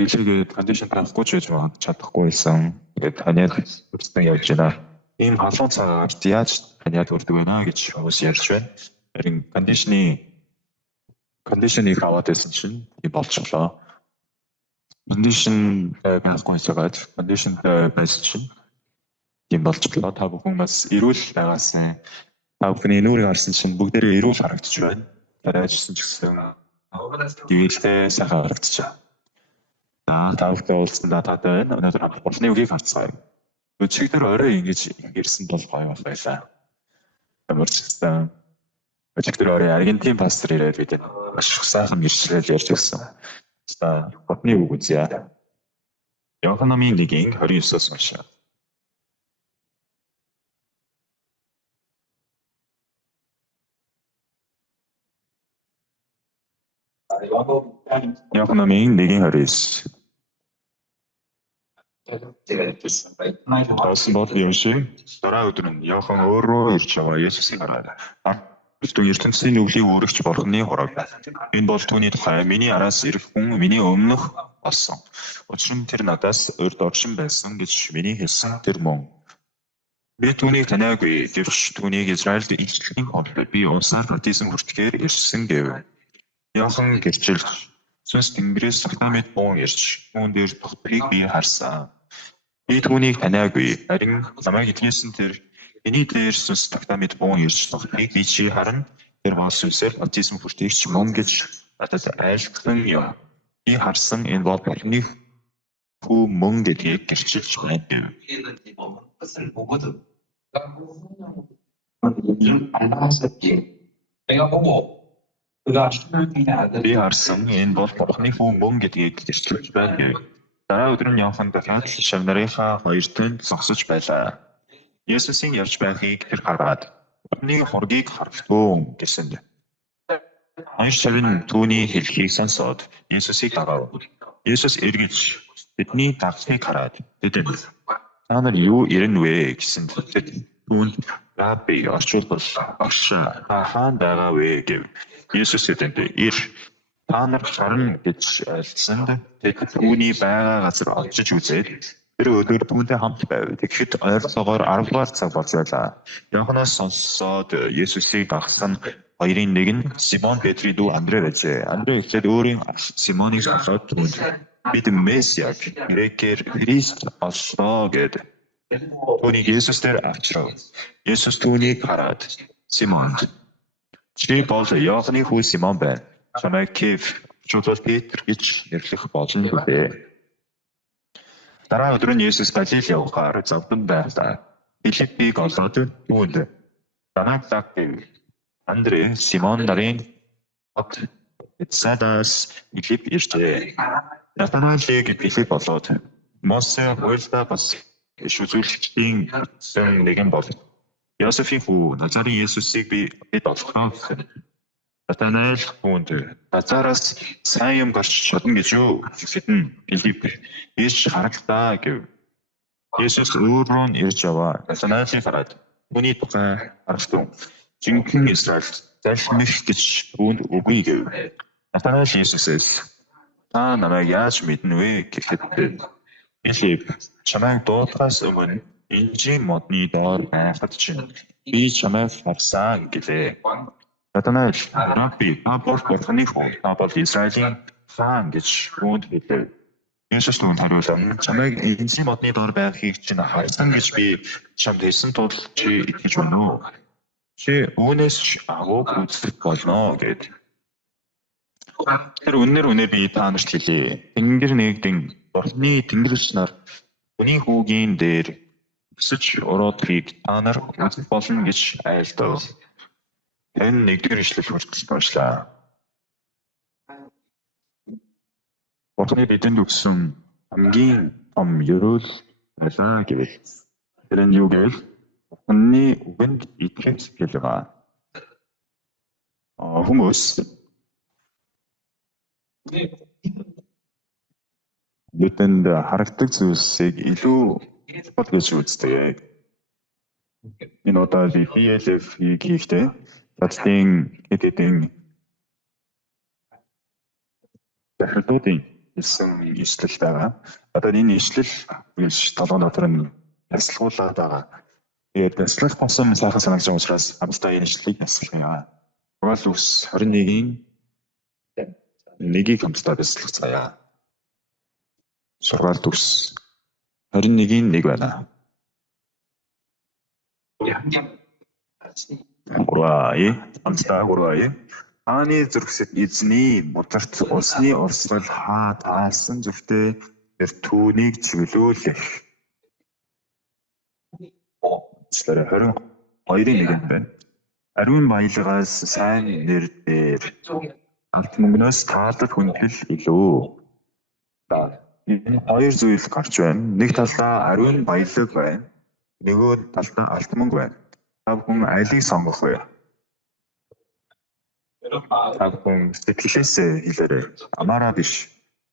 илэргээд кондишн авахгүй ч гэж чадахгүй байсан. Тэгээд ханиад үрдэн явж байна. Ийм халуун цагаар яаж ханиад үрдэг вэ гэж хүмүүс ярьж байна. Харин кондишныг аваад байсан чинь ийм болчихлоо. Кондишн байхгүй цагаад кондишн байсан чинь ийм болчихлоо. Та бүхэн бас эрүүл байгаасаа та бүхний нүрийг харсан чинь бүгдээрээ эрүүл харагдаж байна. Тариачсан ч гэсэн дивэлтэй сайхан харагдаж байна. Та бүхэн уулзсандаа таатай байна. Өнөөдөр Бурхны үгийг харцгаая. Өчигдөр орой ингэж ирсэн бол гоё байлаа. Амарчсан. Өчигдөр орой Аргентин пастор ирээд бид маш сайхан мэргэжлэл ярьж өгсөн. За Бурхны үг үзье. Иоханнын 1:29-оос уншаа. Иоханнын 1:29. Тоосон бол юм шиг дараа өдөр нь Иохан өөрөө ирж байгаа Есүсийг хараад Ертөнцийн ертөнцийн нүглийг өөрөгч Бурхны хураг. Энэ бол түүний тухай миний араас ирэх хүн миний өмнөх болсон. Учир нь тэр надаас урд оршин байсан гэж миний хэлсэн тэр мөн. Би түүнийг таниагүй гэвч түүнийг Израильд илчлэхийн тулд би унсаар баптизм хүртэхээр ирсэн гэв. Иохан гэрчилж Сүнс Тэнгэрээс сагтамэд буун ирж түүн дээр тухтгийг би харсан. Би түүнийг таниагүй харин намайг итгэсэн тэр миний дээр Сүнс сагтамэд буун ирж тухтгийг би чи харна. Тэр бас Сүнсээр баптизм хүртээгч мөн гэж надад айлтсан юм. Би харсан энэ бол Бурхны хүү мөн гэдгийг гэрчилж байна гэв. Би харсан энэ бол Бурхны хүү мөн гэдгийг гэрчилж байна гэв. Дараа өдөр нь Иохан дахиад шав нарынхаа хоёр төнд зогсож байлаа. Есүсийн явж байхыг тэр хараад Бурхны хургийг харагдсан гэсэн. Хоёр шавын түүний хэлхийг сонсоод Есүсийг дагав. Есүс эргэж бидний дагахыг хараад тэдэнд та нар юу ирнэ вэ гэсэн тэд түүнд Рабби орчуулбал багш та хаан байгаа вэ гэв. Есүс тэдэнд ир та нар харна гэж айлтсанд тэд түүний байгаа газар очиж үзээд тэр өдөр түүнтэй хамт байв. Тэгэхэд ойролцоогоор 10 дугаар цаг болж байлаа. Иоханнаас сонсоод Есүсийг дагсан хоёрын нэг нь Симон Петрийн дүү Андрей байжээ. Андрей ихлээр өөрийн Симоныг асууад түүнд бид Месиаг грекээр Христ боллоо гэд. Түүнийг Есүсээр авчрав. Есүс түүнийг хараад Симон чи бол Иоханны хүү Симон байна. Чамайг Кеф чулуул Петр гэж нэрлэх болно үү? Дараа өдөр нь Есүс Галил явахаар завдан байлаа. Филиппийг олоод түүнд намайг даг гэв. Андрей Симон нарын Бетсадаас Филипп иржээ. Натанаэлийг Филипп болоод Мосе хуйлда бас иш үзүүлэгчдийн нэгэн бол Йосефийн хүү Назарын Есүсийг бид олгоно гэсэн. Натанаэл түүнд Назараас сайн юм гарч чадна гэж юу гэхэд нь Филипп иш харагдаа гэв. Есүс өөрөө нь ирж яваа. Натанаэлийг хараад түүний тухай харагдав. Жинхэнэ Израильд залхимх гэж түүнд үгүй гэв. Натанаэл Есүсээс та намайг яаж мэднэ вэ гэхэд Филипп чамайг дуудахаас өмнө энжийн модны доор байхад чинь би чамайг харсан гэлээ. Натанаэл Рабби та бол Бурхны хүү та бол Израилийн хаан гэж түүнд хэлэв. Есүс түүнд хариулав чамайг энжийн модны доор байхыг чинь харсан гэж би чамд хэлсэн тул чи итгэж байна уу? Чи үүнээс ч агуу үзэх болно гэд. Тэр үнээр би та нарт хэлье. Тэнгэр нэгдэн Бурхны тэнгэрлэгч нар хүний хүүгийн дээр өсөж уруудахыг та нар үзэх болно гэж айлдав. Энэ нэгдүгээр ишлэл хүртэл уншлаа. Бурхны бидэнд өгсөн хамгийн том ёроол байлаа гэвэл тэр нь юу гэвэл Бурхны үгэнд итгэх сэтгэл ба хүмүүс бидэнд харагддаг зүйлсийг илүү чухал гэж үздэг. Энэ удаа би PLF-ийг хийхдээ цаашдын хэдийн захирлуудын гэсэн ишлэл байгаа. Одоо энэ ишлэл биш 7 дотор нь яслахуулаад байгаа. Тэгээд яслах болсон сайхан санагдаж байгаа учраас хамтдаа энэ ишлэлийг яслахъя. Угаал ус 21-ийн 1-ийг хамтдаа яслахцгаая. Сургаалт ус 21-ийн 1 байна. Гурваа хамтдаа гурваа. Хааны зүрхсэд эзний мударт усны урсгал хаа таасан зүрхтэй тэр түүнийг цэвлүүлэх. 22-ийн 1 байна. Ариун баялгаас сайн нэр дээр алт мөнгнөөс таалал хүндэл илүү. Энэ хоёр зүйл гарч байна. Нэг талдаа ариун баялаг байна. Нөгөө талдаа алт мөнгө байна. Та бүхэн алийг сонгох вэ? Та бүхэн сэтгэлээсээ хэлээрэй. Амаараа биш.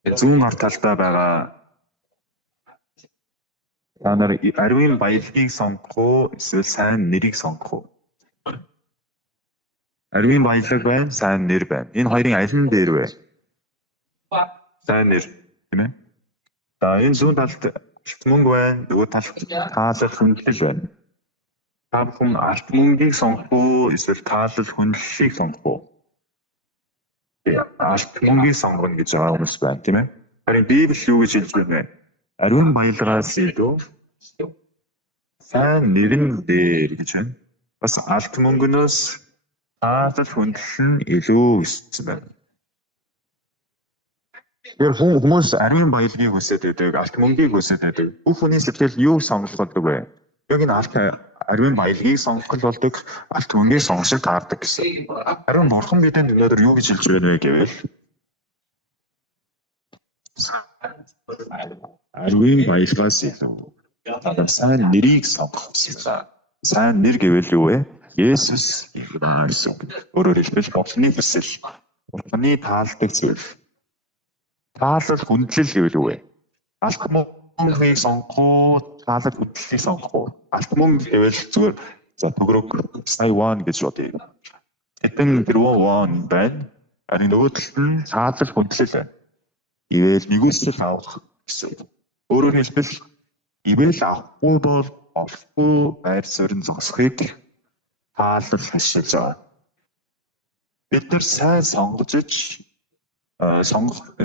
Зүүн гар талдаа байгаа та нар ариун баялагийг сонгох уу эсвэл сайн нэрийг сонгох уу? Ариун баялаг байна, сайн нэр байна. Энэ хоёрын аль нь дээр вэ? Сайн нэр, тийм ээ. За энэ зүүн талд алт мөнгө байна, нөгөө талд таалал хүндлэл байна. Та бүхэн алт мөнгийг сонгох уу эсвэл таалал хүндлэлийг сонгох уу? Алт мөнгийг сонгоно гэж байгаа хүмүүс байна, тийм ээ. Харин Библи юу гэж хэлж байна вэ? Ариун баялагаас илүү сайн нэрэн дээр гэж байна. Бас алт мөнгнөөс таалал хүндлэл нь илүү гэсэн байна. Тэр хүмүүс ариун баялагийг хүсэж байдаг, алт мөнгийг хүсэж байдаг. Бүх хүний сэтгэл юу сонголдог вэ? Яг энэ ариун баялагийг сонгох болдог, алт мөнгийг сонгох таардаг гэсэн. Харин Бурхан бидэнд өнөөдөр юу гэж хэлж байна вэ гэвэл ариун баялагаас илүү сайн нэрийг сонгох гэсэн. Сайн нэр гэвэл юу вэ? Есүс гэсэн. Өөрөөр хэлбэл Бурханы хүсэл, Бурханы таалдаг зүйл. Таалал хүндлэл гэвэл юу вэ? Алт мөнгийг сонгох уу, таалал хүндлэлийг сонгох уу? Алт мөнгө гэвэл зүгээр за төгрөг сая вон гэж бодъё. Хэдэн тэрбум вон байна. Харин нөгөө талд нь таалал хүндлэл байна. Ивэл нэгүсэл авах гэсэн. Өөрөөр хэлбэл ивэл авахгүй бол олохгүй байр суурин зогсохыг таалал хашиж байгаа. Бид нар сайн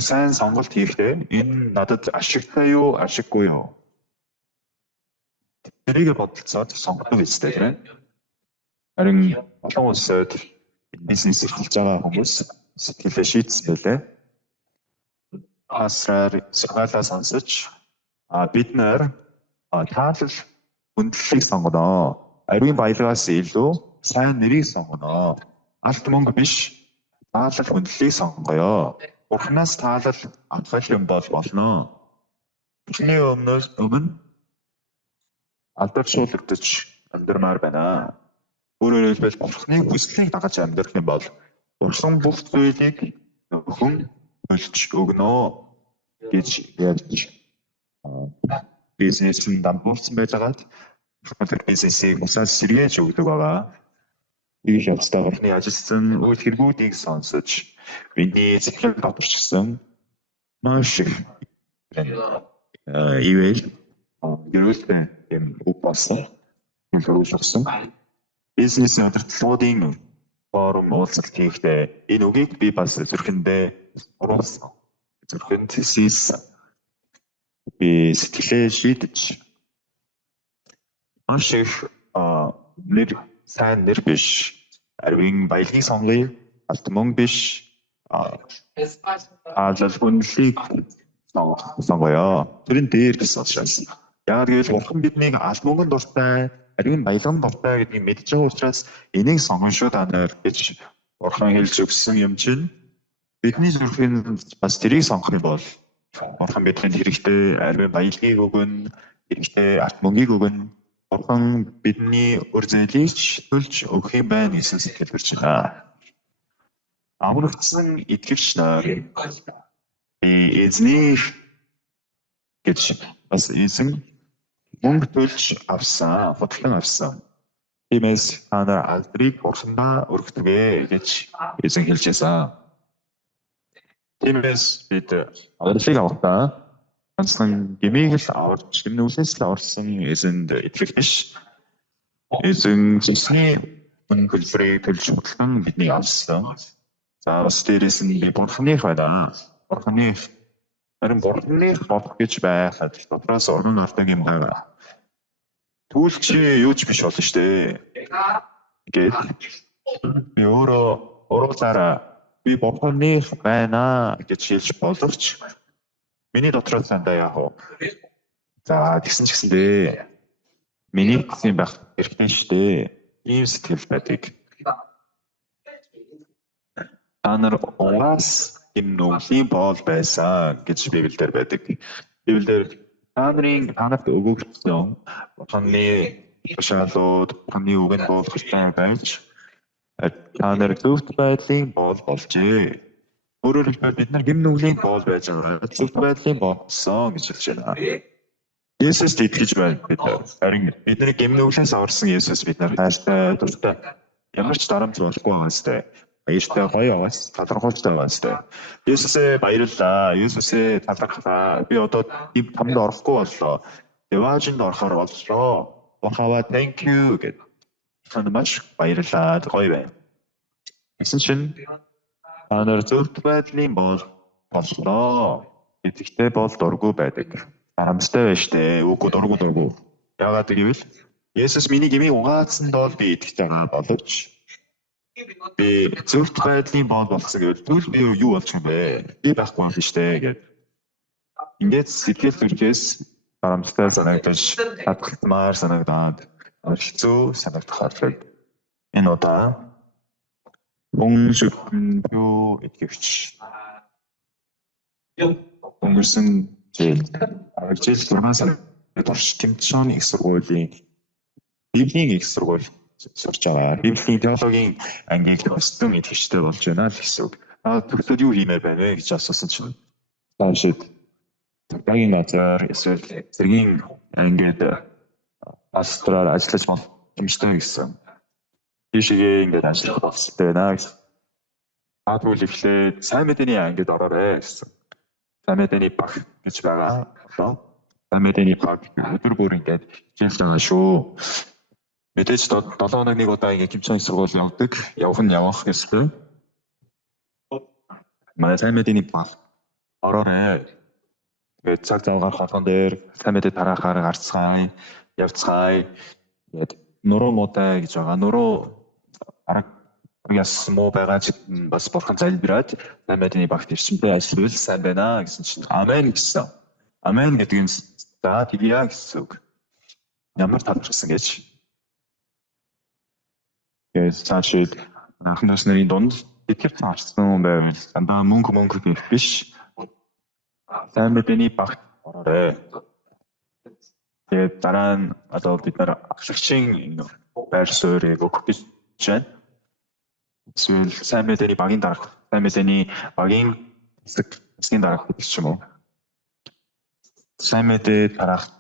сайн сонголт хийхдээ энэ надад ашигтай юу, ашиггүй юу? Тэрийг бодолцоод сонгодог үстэй тийм. Харин олон улсад бизнес эрхэлж байгаа хүмүүс сэтгэлээ шийдсэлээ. Асраар сургаалаа сонсож бид нар таалал хүндлэлийг сонгоно. Ариун баялагаас илүү сайн нэрийг сонгоно. Алт мөнгө биш, таалал хүндлэлийг сонгоё. Бурханаас таалал авах юм бол болно. Бидний өмнө алдаршуулгадж амьдрмаар байна. Өөрөөр хэлбэл Бурханы хүслийг дагаж амьдрах юм бол Бурхан бүх зүйлийг өхөн олж өгнө гэж ярьж бизнесийн дампуурсан байгаад бизнесийг усаас сэргээж өгдөг байгаа. Ийш явцдаа Бурханы ажилтсан үйл хэрэгүүдийг сонсож бидний сэтгэл доторчсон маш их ивэл ерөөсөө юм үг болсон. Хөрвүүлсэн. Бизнесийн удирдлагуудын форум уулзалт хийхдээ энэ үгийг би бас зүрхэндээ оруулсан. Зүрхэнд хийсэн. Би сэтгэлээ шийдэж маш их нэр сайн нэр биш. Ариун баялагийг сонгоё. Алт мөнгө биш. Таалал хүндлэлийг сонгоё. Тэрэн дээр гэсэн учраас. Яг гэвэл Бурхан биднийг алт мөнгөнд дуртай, ариун баялаганд дуртай гэдгийг мэдж байгаа учраас энийг сонгоно шүү та нар гэж Бурхан хэлж өгсөн юм чинь бидний зүрхэнд бас тэрийг сонгох юм бол Бурхан бидэнд хэрэгтэй ариун баялагийг өгнө, хэрэгтэй алт мөнгийг өгнө. Бурхан бидний өр зээлийг төлж өгөх юм байна гэсэн сэтгэл төрж байна. Амрагдсан итгэвч нар эзний гэж бас эзэн мөнгө төлж авсан, бодлон авсан. Тиймээс та нар алдрыг Бурхандаа өргөдгөө гэж эзэн хэлж байсан. Тиймээс бид авралыг авахдаа ганцхан гмийг л аварч гмнүүлээс л аварсан эзэнд итгэх биш. Эзэн Есүсний үнэн төлбөрийг төлж худалдан бидний авсан. За бас дээрээс нь би Бурханых байна. Бурханых харин Бурханых болох гэж байхад дотроос орон ардын юм байгаа. Түүл чи юу ч биш болно шүү дээ. Ингээд би өөрөө уруулаараа би Бурханых байна гэж хэлж боловч миний дотроос сандаа яах вэ? За тэгсэн ч гэсэндээ миний гэсэн байх хэрэгтэй шүү дээ. Ийм сэтгэл байдаг. Та нар угаас юм нүглийн боол байсан гэж Библиэлд байдаг. Библиэлд та нарт өгөгдсөн Бурханы тушаалууд, Бурханы үгэнд буулгахтай байж та нар зөвхт байдлын боол болжээ. Өөрөөр хэлбэл бид нар гим нүглийн боол байж байгаа. Зөвхт байдлын болсон гэж хэлж байна. Есүс итгэж байна бид. Харин бидний гим нүглээс аварсан Есүс бид нар хайртай, дуртай. Ямар ч дарамт болохгүй байгаа сте. Баяртай гоё байгаас талархуултай байгаа сте. Есүсээ баярлалаа. Есүсээ талархлаа. Би одоо ийм тамд орохгүй боллоо. Деважинд орохоор боллоо. Бурхаваа thank you гэд. Маш баярлалаа. Гоё байна. Гэсэн чинь та нар зөвхт байдлын боол боллоо. Итгэвтэй бол дургүй байдаг. Харамстай байж тээ. Үгүй дургүй. Яагаад гэвэл Есүс миний гмийг угаацсанд бол би итгэж байгаа боловч би зөвхт байдлын боол болсон гэвэл түл би юу болж юм бэ? Би байхгүй юм шүү дээ гэд. Ингээд сэтгэл төрхөөс харамстай санагдаж, хатгалтмаар санагдаад хэцүү санагдахаар энэ удаа юу итгэвч өнгөрсөн жил 6 сар турш Тимчоны их сургуулийн Библийн их сургууль сурч байгаа. Библийн теологийн ангийг өссөн итгэжтэй болж байна л гэсэн үг. Тэгвэл юу хиймээр байна вэ гэж асуусан чинь таашид цагаагийн газар эсвэл зэргийн ангид пастораар ажиллаж боломжтой гэсэн. Тийшээ ингээд ажиллах боломжтой байна гэсэн. Тэгвэл эхлээд сайн мэдээний ангид ороорой гэсэн. Сайн мэдээний баг гэж байгаа. Сайн мэдээний баг өдөр бүр ингээд хичээлж байгаа шүү. Мэдээж 7 хоног нэг удаа ингэ Кимчоны сургууль явдаг. Явах гэсэн. Манай сайн мэдээний баг ороорой. Тэгээд цаг зав гарах хаан дээр сайн мэдээ тараахаар гарцгаая, явцгаая. Тэгээд нуруу муутай гэж байгаа. Нуруу арга яс муу байгаа ч бас бурхан залбираад сайн мэдээний багт ирсэнтэй ажиллавал сайн байна гэсэн чинь амен гэсэн. Амен гэдэг нь за тэгье гэсэн үг. Ямар талархсан гэж. Yes, цаашид анхнаас нарын дунд итгэж цаашсан байвал дандаа мөнгө гэх биш. Сайн мэдээний багт ороорой. Тэгээд дараа нь одоо бид нар агшигчийн байр суурийг өгөх гэж байна. Эсвэл сайн мэдээний багийн дарга, сайн мэдээний багийн хэсгийн дарга гэж юм уу? Сайн мэдээ дараах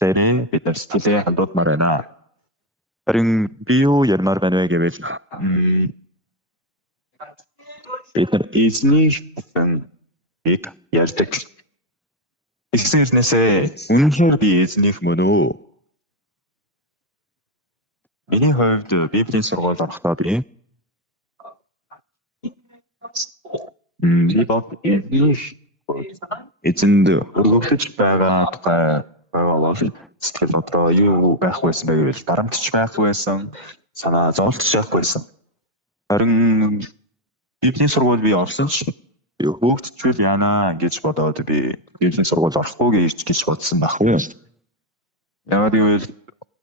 дээр бид нар сэтгэлээ хандуулмаар байна. Харин би юу ярмаар байна вэ гэвэл бид нар эзнийг ярьдаг. Эзнээсээ үнэхээр би эзнийх мөн үү? Миний хувьд Библийн сургууль орохдоо би эзэнд өргөгдөж байгаа тухай бол сэтгэл одоо юу байх байсан бэ гэвэл дарамтч байх байсан, санаа зовлтч байх байсан. Харин Библийн сургууль би орсон ч хөөгдчихвэл яана гэж бодоод би Библийн сургууль орохгүй гэж бодсон байхгүй юу. Яагаад гэвэл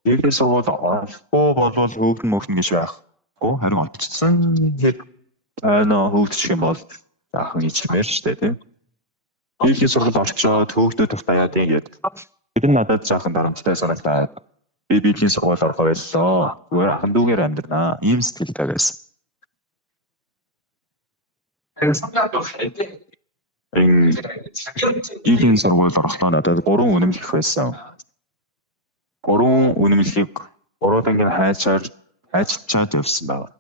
Библийн сургууль орохгүй болвол хөөгдөн гэж байхгүй. Харин очсон яг хөөгдчих юм бол заахан ичмээр шүү дээ тийм. Библийн сургууль орчоод хөөгдөд тухтай яа гэдэг. Тэр нь надад заахан дарамттай санагдаад би Библийн сургууль орох байлаа. Зүгээр ахын дүүгээр амьдрнаа. Ийм сэтгэлтэй байсан. Библийн сургууль орохдоо надад 3 үнэмлэх байсан. 3 үнэмлэхийг 3 дангийн хайчилчаад явсан байна.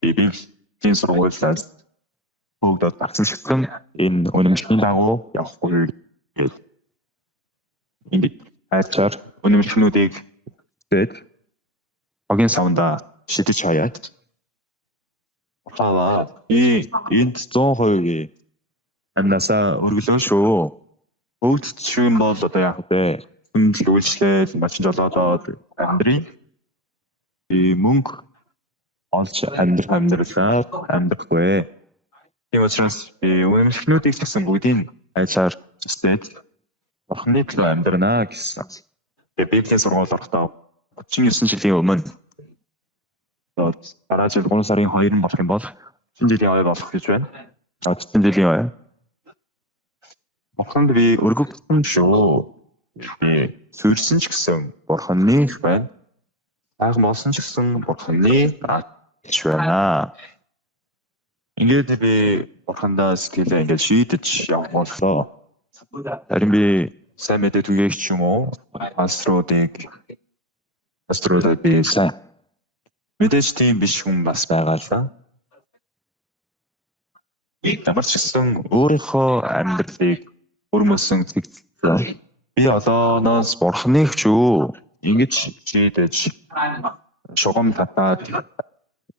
Библийн сургуулиас бүгд гарцсан энэ үнэмшлийн дагуу явахгүй гэж ингэж ачаар үнэмшнүүдийг тэгээд огийн савнда шидэж хаяад энд 100% амнасаа өргөлөө шүү. Бүгд чинь бол одоо яг вэ? Үйлчлэл мачин жолоодод амьдрий. Мөнгө олж амьдралаа амьдрахгүй. Тийм учраас үнэмшнүүдийг гэсэн бүгдийн айлаар зүстэд Бурхны төлөө амьдрнаа гэсэн. Библийн сургаал орохдоо 39 жилийн өмнө дараа жил 3 сарын 2 болох юм бол 30 жилийн ой болох гэж байна. 30 жилийн ой. Бурханд би өргөгдсөн шүү. Би сүрсэн ч гэсэн Бурханых байна. Аг болсон ч гэсэн Бурханы гэж байна. Ингээд би Бурхандаа сэтгэлээ ингээд шийдэж явах боллоо. Харин би сайн мэдээ түгээх ч юм уу? Аструудыг би сайн мэдээж тийм биш хүн бас байгаа л да. Ямар ч гэсэн өөрийнхөө амьдралыг өрмөсөн зэгцлээ. Би одооноос Бурханых шүү. Ингэж шийдэж шугам татаад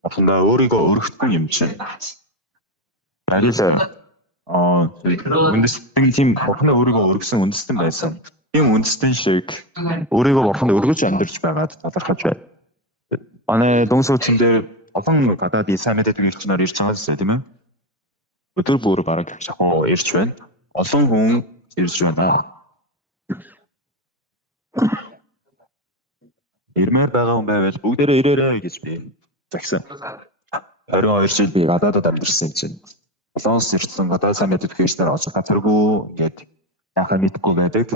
Бурхандаа өөрийгөө өргөтгөн юм чинь. Үндэстэн тийм Бурханаа өөрийгөө өргөсөн үндэстэн байсан. Тийм үндэстэн шиг өөрийгөө Бурханд өргөж амьдарч байгаад талархаж байна. Манай дүнсүүчэн дээр олон гадаадын сайн мэдээ түгэгч нар ирж байгаа юм тийм ээ. Өдөр бүр бараг шахуу ирж байна. Олон хүн ирж байна. Ирмээр байгаа хүн байвал бүгдээрээ ирээрэй гэж би загсан. 22 жил би гадаадд амьдарсан чинь. Солонгос ирсэн гадаад сайн мэдээ түгэгч нар очиж хацаргүй ингээд яхаа мэдгүй байдаг.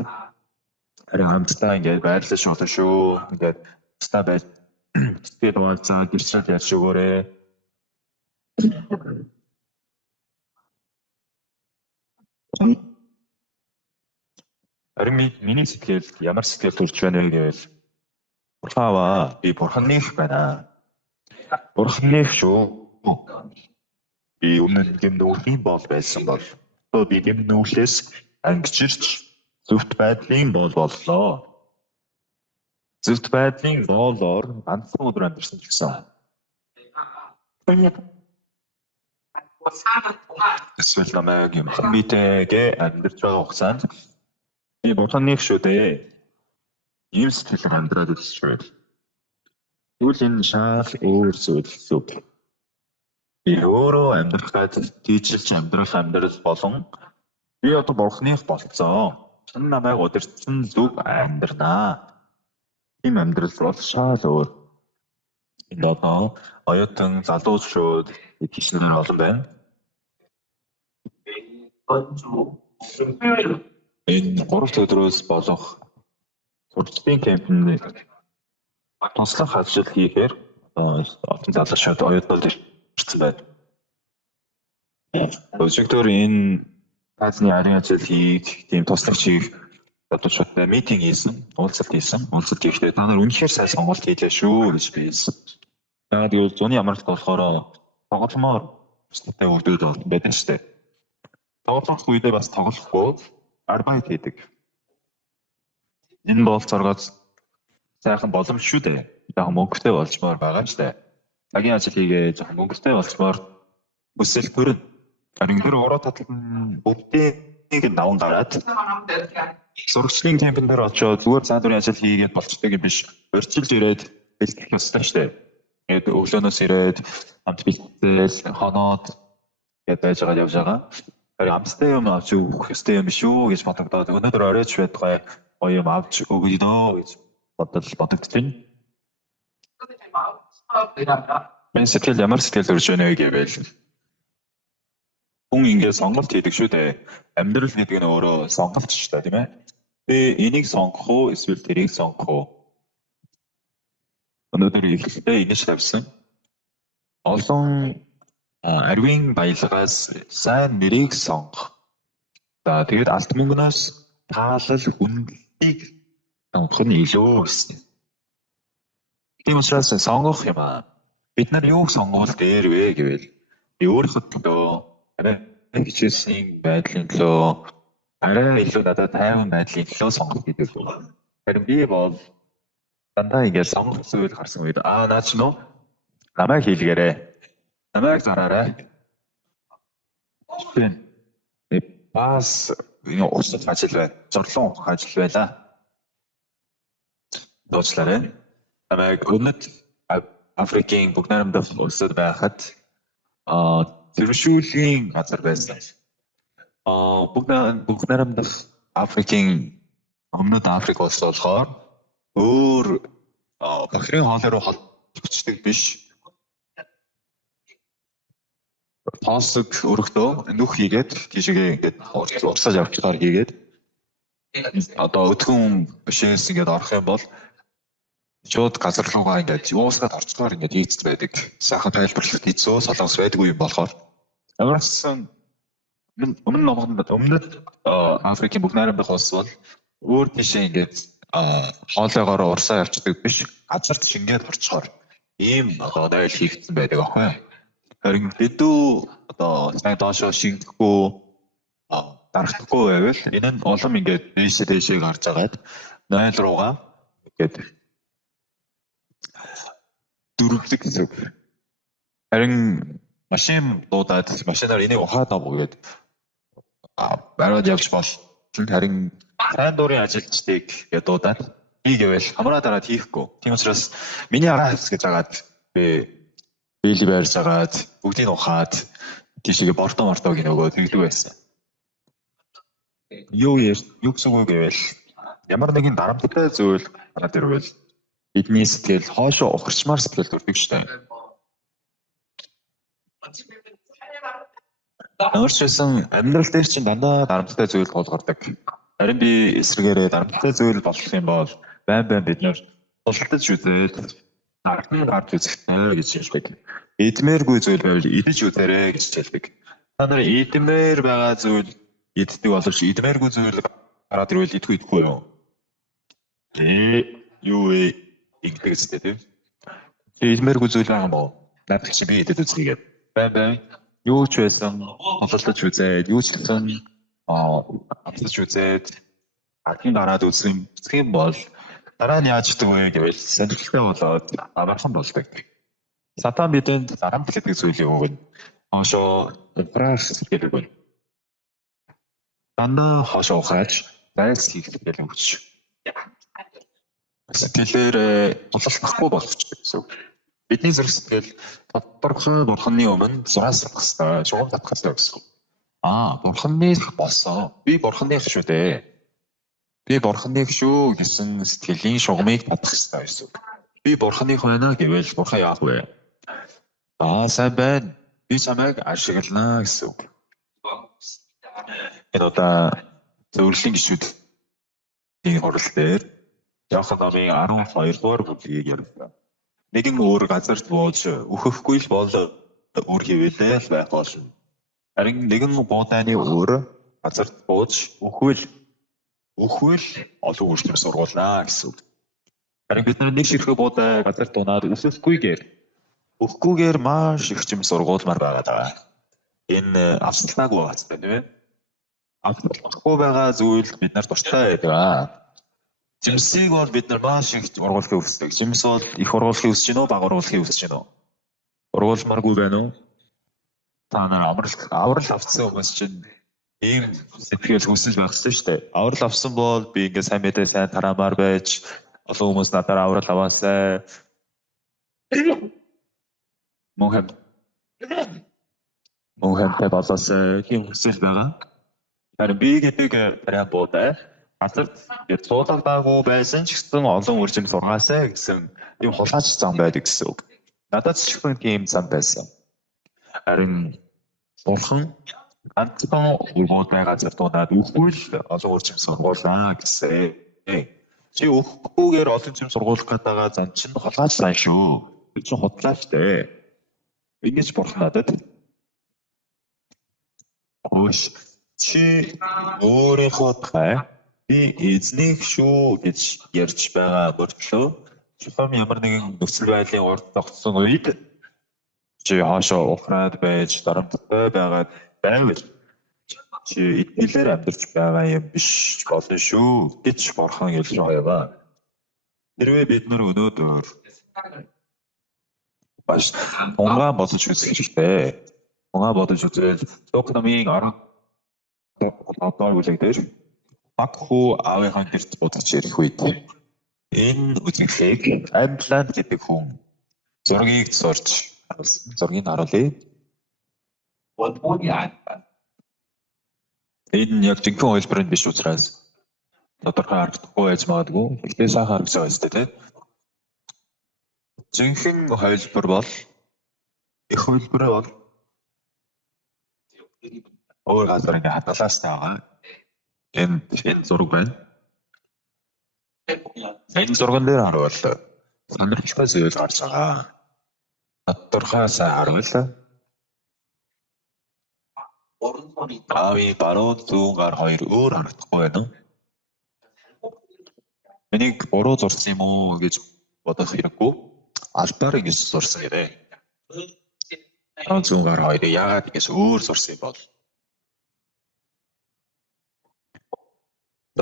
Харин хамтдаа ингээд байрлал шүү. Ингээд ста байж тэгээд уулзаад гэрчлэл яаж өгөөрэй. Харин миний сэтгэл ямар сэтгэл төрж байна вэ гэвэл Бурхааваа би Бурханых байна. Бурханых шүү. Би өмнө гэмнүүлийн бол байсан бол би гэмнүүлээс ангижирч зөвхт байдлын бол боллоо. Зөвхт байдлын болоор ганцхан өдөр амьдсан ч гэсэн. Эсвэл намайг юм битэгэ амьдарч байгаа хугацаанд би Бурханых шүү дээ. Ийм сэтгэлээр амьдраад ирсэн шүү. Тэгвэл энэ шал өөр зүйл. Би өөрөө амьдрахад тийжилж амьдрал болон би одоо Бурханых болцоо. Чин намайг удирдсан зүг амьдрнаа. Ийм амьдрал бол шал өөр. Энэ одоо оюутан залуучууд тийшнэр олон байна. Энэ 3 өдрөөс болох сургалтын кемпэнд туслах ажил хийхээр олон залуучууд оюутнууд ирсэн байна. Өчигдөр энэ таазны арын ажил хийх, тийм туслагч хийх залуучуудтай митинг хийсэн, уулзалт хийсэн. Уулзалт хийхдээ та нар үнэхээр сайн сонголт хийлээ шүү гэж би хэлсэн. Тэгээд юу зуны амралт болохоор тогломоор өсөлттэй өгдөөд байдаг шүү дээ. Тоглох үедээ бас тоглохгүй арбайт хийдэг. Энэ бол зоргоц сайхан боломж шүү дээ. Яг мөнгөтэй болчмоор байгаа ч дээ. Цагийн ажил хийгээ жоохон мөнгөтэй болчмоор өсөл төрн. Харин тэр уруу татлан бүгдийг даван гараад сургалтын кемпэнд очоод зүгээр цаа дурын ажил хийгээд болцдог юм биш. Урьдчилж ирээд бэлтгэх ёстой шүү дээ. Тэгээд өглөөнөөс ирээд хамт бэлтгэл, хоноод гээд байж байгаа явж байгаа. Харин амттай юм авч өгөх ёстой юм шүү гэж бодогдоод өнөөдөр оройч байдгаа гоё юм авч өгье дөө гэж бодогдож байна. Мен сэтгэл ямар сэтгэл төрж байна вэ гэвэл хүн ингэ сонголт хийдэг шүү дээ. Амьдрал гэдэг нь өөрөө сонголт шүү дээ, тийм ээ. Би энийг сонгох уу эсвэл тэрийг сонгох уу? Өнөөдөр ихтэй ингэж тавьсан. Олон арвин баялагаас сайн нэрийг сонгох. За тэгээд алт мөнгнөөс таалал хүндлийг сонгох нь илүү гэсэн. Тийм учраас сонгох юм аа. Бид нар юуг сонгох дээр вэ гэвэл би өөрийнхөө төлөө хичээсийн байдлын төлөө арай илүү надад тайван байдлын төлөө сонголт хийдэг. Харин би бол дандаа ингээд сонгох зүйл гарсан үед наад ч нөө намайг хийлгээрэй. Намайг зараарай. Бас устдах ажил байна. Зорлон ухах ажил байлаа. Дуучлаарай. Намайг өмнөд Африкийн бүх найрамдах улсад байхад зэрвшүүлийн газар байсан. Бүх найрамдах Африкийн өмнөд Африк улс болохоор өөр бохирын хоолой руу холбогддог биш. Тоосог өргөдөө нүх хийгээд тийшээ ингээд урсаж авчихаар хийгээд одоо өдгөн бишээс ингээд орох юм бол шууд газар руугаа ингээд уусгаад орцгоор ингээд хийцтэй байдаг. Сайхан тайлбарлалт хийцөө солонгос байдгүй юм болохоор Америксан өмнөд Африкийн бүх найрамдах улс бол өөр тийшээ ингээд хоолойгоор урсаа явчихдаг биш. Газарт шингээд орцгоор ийм найл хийгдсэн байдаг аахгүй. Харин бидүү одоо сайн доошоо шингэхгүй дарагдахгүй байвал энэ нь улам ингээд дээшээ гарч агаад найл руугаа ингээд дөрвөлдөг гэсэн үг. Харин машин дуудаад машинаар энийг ухаад авах гээд барууд явж бол харин сайн дурын ажилчдыг гээд дуудаад би гэвэл хамраа дараад хийхгүй. Тийм учраас миний араа хэвс гэж агаад би биели байрж агаад бүгдийг ухаад тийшээ бордоо гинэ өгөө тэгдэг байсан. Юу гэсэн үг гэвэл ямар нэгэн дарамттай зүйл гараад ирвэл бидний сэтгэл хоошоо ухарчмаар сэтгэл төрдөг штэ. Өөрчлөсөн амьдрал дээр чинь дандаа дарамттай зүйл тулгардаг. Харин би эсрэгээрээ дарамттай зүйл болох юм бол байн бид нар тултаж үзээд дарамтны гарч үзэхтэй гэж хэлдэг. Идмээргүй зүйл байвал идэж үзээрэй гэж хэлдэг. Та нар идмээр байгаа зүйл иддэг боловч идмээргүй зүйл гараад ирвэл идэхгүй юу? Юу ингэдэг зү тийм. Идмээргүй зүйл байгаа юм уу? Надад чи би идэж үзье гэдэг. Байн юу ч байсан худалдаж үзээд, юу ч гэсэн амтаж үзээд архин дараад үзэх юм бол дараа нь яаж идэг вэ гэвэл сонирхолтой болоод амархан болдог. Сатан бидэнд дарамт гэдэг зүйлийг өгнө. Хоошоо ухрах гэдэг байна. Дандаа хоошоо ухрааж байс хийх гэдэг юм хүч. Сэтгэлээр тулалдахгүй болгочихдог гэсэн. Бидний зэрэг сэтгэл тодорхой бурханы өмнө зураас татах хэрэгтэй, шугам татах хэрэгтэй гэсэн. Бурханыг болсон. Би бурханых шүү дээ. Би бурханых шүү гэсэн сэтгэлийн шугамыг татах хэрэгтэй гэсэн. Би бурханых байна гэвэл бурхан яах вэ? Сайн байна. Би чамайг ашиглана гэсэн. Энэ удаа зөвлөлийн гишүүдийн хурал дээр Иохан номын 12 дугаар бүлгийг ярьсан. Нэгэн өөр газарт бууж өөхөхгүй л бол өөр хിവэлээ байх болно. Харин нэгэн буудааны өөр газарт бууж өөхвөл олон үржим сургуулнаа гэсэн. Харин бид нар нэг ширхэг буудай газарт унаад өөхгүйгээр маш их юм сургуулмаар байгаа. Энэ авсалтаагүй бац байна. Авсалтахгүй байгаа зүйл бид нар дуртай байдаг. Жимсийг бол бид нар маш их ургуулахыг хүсдэг. Жимс бол их ургуулахыг хүсэж байна уу, бага ургуулахыг хүсэж байна уу? Ургуулмааргүй байна уу? Та нар аврал авсан хүмүүс чинь ийм сэтгэл хүсэж байх ёстой шүү дээ. Аврал авсан бол би ингээ сайн мэдээ сайн тараамаар байж олон хүмүүс надаар аврал аваасай. Мөнхэмтэй болоосай тийм хүсэл байгаа. Харин би гэдэг вариант буудай. Газарт цуулгаагүй байсан ч гэсэн олон үржим сургаасай гэсэн юм хулгайч зам байдаг гэсэн үг. Надад ч ихэнх тийм зам байсан. Харин бурхан ганцхан буудай газарт унаад өөхгүй л олон үржим сургуулаа гэсэн. Чи өөхгүйгээр олон юм сургуулах гэдэг зам чинь хулгайч зам шүү. Би чинь худлаач дээ. Ингэж бурхан надад чи өөрийнхөө би эзнийг шүү гэж ярьж байгаа мөртлөө чухам ямар нэгэн нөхцөл байдлын урд тогтсон үед чи хаашаа ухраад байж дарамттай байгаад байвал чи итгэлээр амьдарч байгаа юм биш болно шүү гэж бурхан хэлж байгаа. Хэрвээ бид нар өнөөдөр баш тунгаан бодож үзэх хэрэгтэй. Тунгаан бодож үзвэл Лук номын 17 бүлэг дээр баг хүү аавынхаа гэрт бодож ирэх үед энэ үзэгдлийг Амплан гэдэг хүн зургийг зурж зургийг харуулъя. Энэ яг жинхэнэ хувилбар нь биш учраас тодорхой харагдахгүй байж магадгүй. Гэхдээ сайхан харагдаж байгаа юм тийм. Жинхэнэ хувилбар бол их хувилбар бол өөр газар ингээ хадгалаастай байгаа. Энэ зураг байна. Энэ зурган дээр харуул сонирхолтой зүйл гарч байгаа. Тодорхой сайн харуул. Аавын баруун зүүн гар хоёр өөр харагдахгүй байна уу? Энийг буруу зурсан юм уу гэж бодох хэрэггүй. Албаар ингэж зурсан гэдэг. Зүүн гар хоёр яагаад ингэж өөр зурсан юм бол?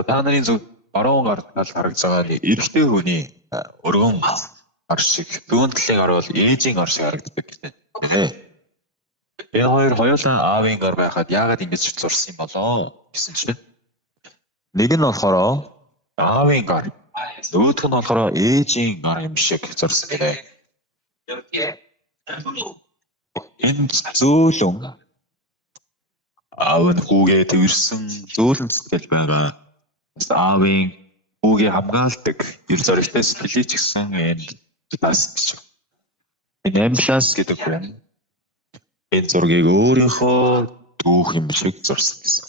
Та нарын зөв баруун гар тал харагдж байгаа нь эрэгтэй хүний өргөн гар шиг, зүүн талын гар бол ээжийн гар шиг харагддаг гэдэг. Энэ хоёр хоёулаа аавын гар байхад яагаад ингэж зурсан юм болоо гэсэн чинь нэг нь болохоор аавын гар, нөгөөх нь болохоор ээжийн гар юм шиг зурсан гэдэг. Энэ зөөлөн аав нь хүүгээ тэрсэн зөөлөн сэтгэл байгаа. Аавын хүүгээ хамгаалдаг эр зоригтой сэтгэлийг ч гэсэн энд бас гэж. Энэ Амплас гэдэг хүн энэ зургийг өөрийнхөө түүх юм шиг зурсан гэсэн.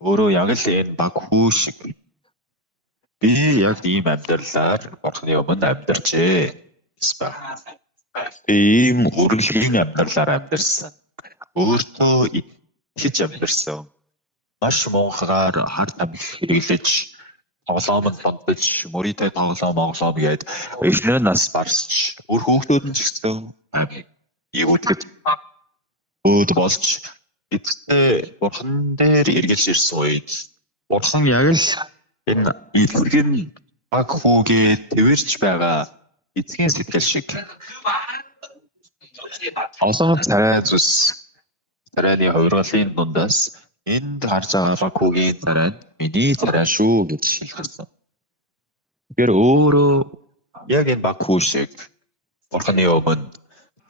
Өөрөө яг л энэ баг хүү шиг. Би яг ийм амьдралаар бурхны өмнө амьдарчээ. Би ийм үргэлжлэлийн амьдралаар амьдарсан. Өөртөө итгэж амьдарсан. Маш мунхагаар харт амжилт хэрэглэж, тоглоомд бодож, мөрийтэй тоглоом гээд эхнээ нас барсч, өөр хүүхдүүд нь ч гэсэн ивэтгэд өөд болж эцэг бурхан дээр эргэж ирсэн үед бурхан яг л энэ эцэг баг хүүгээ тэрч байгаа эцгийн сэтгэл шиг олон царайны хувиргалын дундаас энд харж байгаа баг хүүгийн царай миний царай шүү гэж хэлсэн. Тэгэхээр өөрөө яг энэ баг хүү шиг бурханы өмнө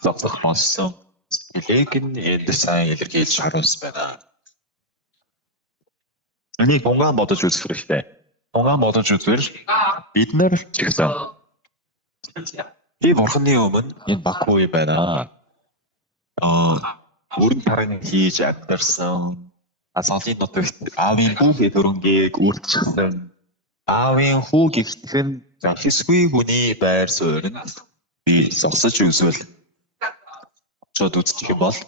зогсох болсон сэтгэлийг энд сайн илэрхийлж харуулсан байна. Энийг тунгаан бодож үзэх хэрэгтэй. Тунгаан бодож үзвэл бид нар ч гэсэн би бурханы өмнө энэ баг хүү байна. Өрн таран хийж амьдарсан асуулын нутагт аавын хүүгээ төрөнгийг үрдчихсэн. Аавын хүү гихтгэн хэсгүй хүний байр суурь нь би зогсож үзвэл чод үзчих юм бол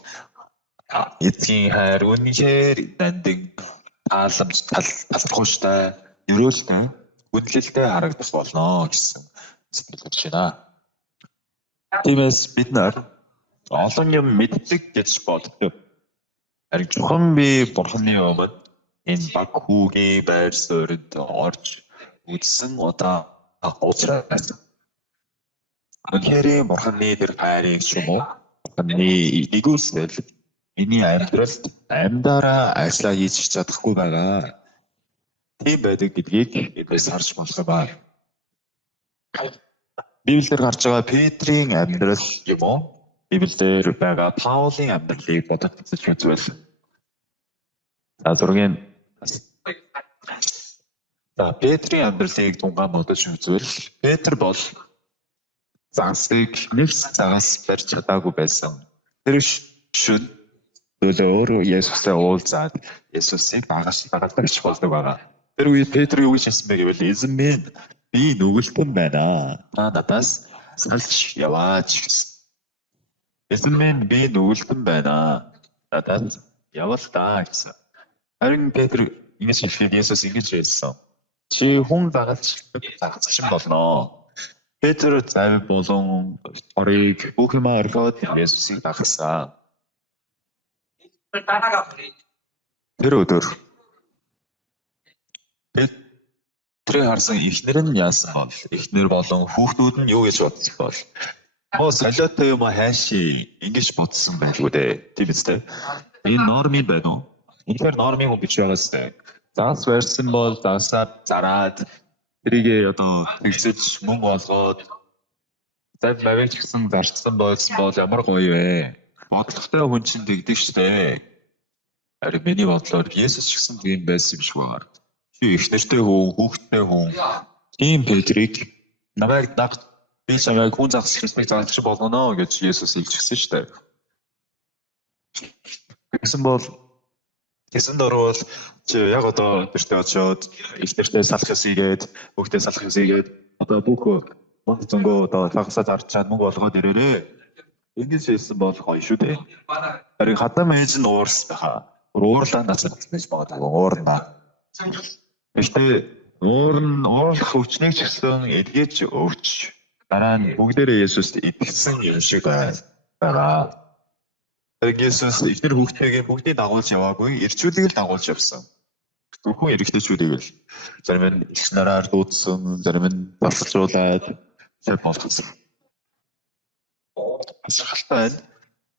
эцгийн хайр үнэхээр дандан талхууштай, өрөөлтэй, хүндлэлтэй харагдах болно гэсэн сэтгэл хөдлөж байна. Тиймээс бид нар олон юм мэддэг гэж боддог. Харин зөвхөн би бурханы өмнө энэ баг хүүгийн байр суурьд орж үзсэн удаа уучлаарай. Үнэхээр бурханы тэр хайрыг ч юм уу, бурханы нэгүсэл миний амьдралд амьдараа ажлаа хийж чадахгүй байгаа. Тийм байдаг гэдгийг эднээс харж болох юм байна. Библиэр гарч байгаа Петрийн амьдрал юм уу? Библиэр байгаа Паулийн амьдралыг бодож үзвэл зургийн Петрийн амьдралыг тунгаан бодож үзвэл Петр бол загсыг нэг цагаас барьж чадаагүй байсан. Тэр шүд өөрөө Есүстэй уулзаад Есүсийг дагалдаж гэж болдог байгаа. Тэр үед Петр юу гэж хэлсэн бэ гэвэл эзэн минь би нүгэлтэн байна. Та надаас салж яваач гэсэн. Эзэн минь би нүгэлтэн байна. Надад явал та гэсэн. Харин Петр ингэж хэлэхэд Есүс ингэж хэлсэн. Чи хүн дагалж загсчин болно. Петр завь болон орыг бүх юм орхиод Есүсийг дагсан. Тэр өдөр Петрийг харсан эхнэр нь яасан бол эхнэр болон хүүхдүүд нь юу гэж бодсон бол солиотой юм хайши ингэж бодсон байлгүй дээ. Тийм үстэй. Энэ нормын байна уу? Үнэхээр нормын хүн биш байгаас дээ. Заас барьсан бол заасаар зараад тэрийг одоо тэгсэж мөнгө олгоод зав мавч гэсэн зарцсан бол ямар гоё вэ? Бодлоготой хүн чинь тэгдэг штэ. Харин миний бодлоор Есүс ч гэсэн тийм байсан юм шиг байна. Чи эхнэртэй хүн, хүүхдтэй хүн. Тийм Петрийг намайг би чамайг хүн загсахыг зааж болгоно гэж Есүс хэлчихсэн штэ. Гэсэн дөрвөл чи яг одоо тэртээ очиод эхнэртэй салахс игээд, хүүхдээ салахс игээд одоо бүх мөнгө зөнгөө одоо цагсаа зарж чад мөнгө олгоод ирээрээ. Ингэж хэлсэн бол гоё шүү дээ. Харин хадам ээж нь уурс байхаа. Уурлаа нацсан гэж боддог. Уурна. Гэхдээ уурлах хүчнийг ч гэсэн эдгэж өвч. Дараа нь бүгдээрээ Есүст итгэсэн юм шиг байгаа. Есүс ихнэр хүүхдтэйгээ бүгдийг дагуулж яваагүй, ирчүүдийг л дагуулж явсан. Зөвхөн эрэгтэйчүүдийг л. Зарим нь их нараар дуудсан, зарим нь боловсруулад болгосон. Асуултаа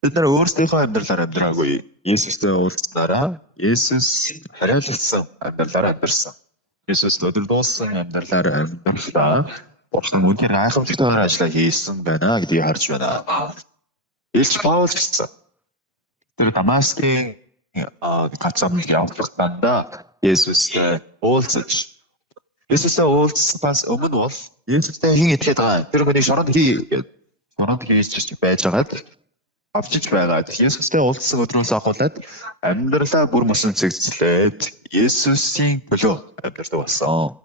бид нар өөрсдийнхөө амьдралаар амьдраагүй. Есүстэй уулзсанараа Есүс хариалсан амьдралаар амьдрсан. Есүс өдөрдуулсан амьдралаар амьдралаа Бурхан үнээр гайхамшигтайгаар ажиллаа хийсэн байна гэдгийг харж байна. Илч Паул гэсэн. Тэр Дамаскын гацамд явах дандаа Есүстэй уулзаж. Есүстэй уулзсанаас өмнө бол Есүстэй хин итгэж байгаа. Тэр хүний шоронд хийж байж байгаад авчиж байгаад Есүстэй уулзсан өдрөөс ахуулаад амьдралаа бүр мөсөн цэгцлээд Есүсийн төлөө амьдрал болсон.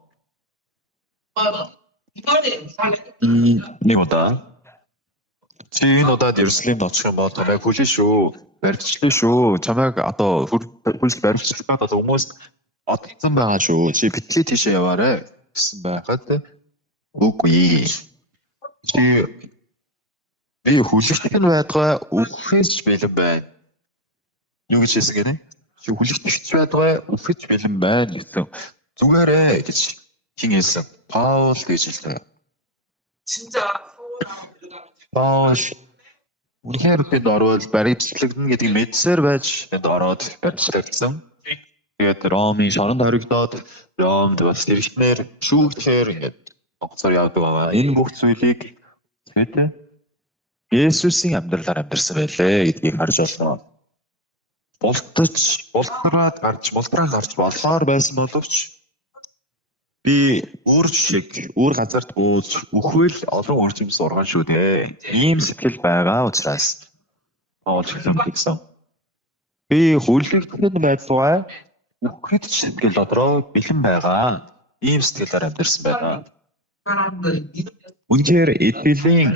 Нэг удаа чи энэ удаад Иерусалимд очих юм бол чамайг хүлээн шүү. Барьчлаа шүү. Чамайг одоо хөлс барьчлаад одоо хүмүүс одсон байгаа шүү. Чи битгий тийшээ яваарэ гэсэн байхад үгүй. Чи би хүлэгдэх нь байдгаа үхэж бэлэн байна. Юу гэж хэлсэн гэнэ? Чи хүлэгдэж байдгаа үхэж бэлэн байна гэсэн. Зүгээрээ гэж хин хэлсэн. Паул гэж хэлсэн. Паул үнэхээр тэнд орвол баригдлагдан гэдгийг мэдсээр байж тэнд ороод баригдлагдсан. Тэгээд Ромын шоронд хоригдоод Ромд бас тэрхтнэр шүүгдэхээр ингээд огцоор явдаг байгаа. Энэ бүх зүйлийг тэгээд Есүсийн амьдралаар амьдарсан байлээ гэдгийг харж байна. Бултраад гарч болохоор байсан боловч би өөр газарт бууж үхвэл олон орчим сурган шүү дээ. Ийм сэтгэл байгаа учраас Паул хэлсэн. Би хүлэгдэх нь байдгаа үхэхэд ч сэтгэл дотроо бэлэн байгаа. Ийм сэтгэлээр амьдарсан байна. Үнэхээр итгэлийн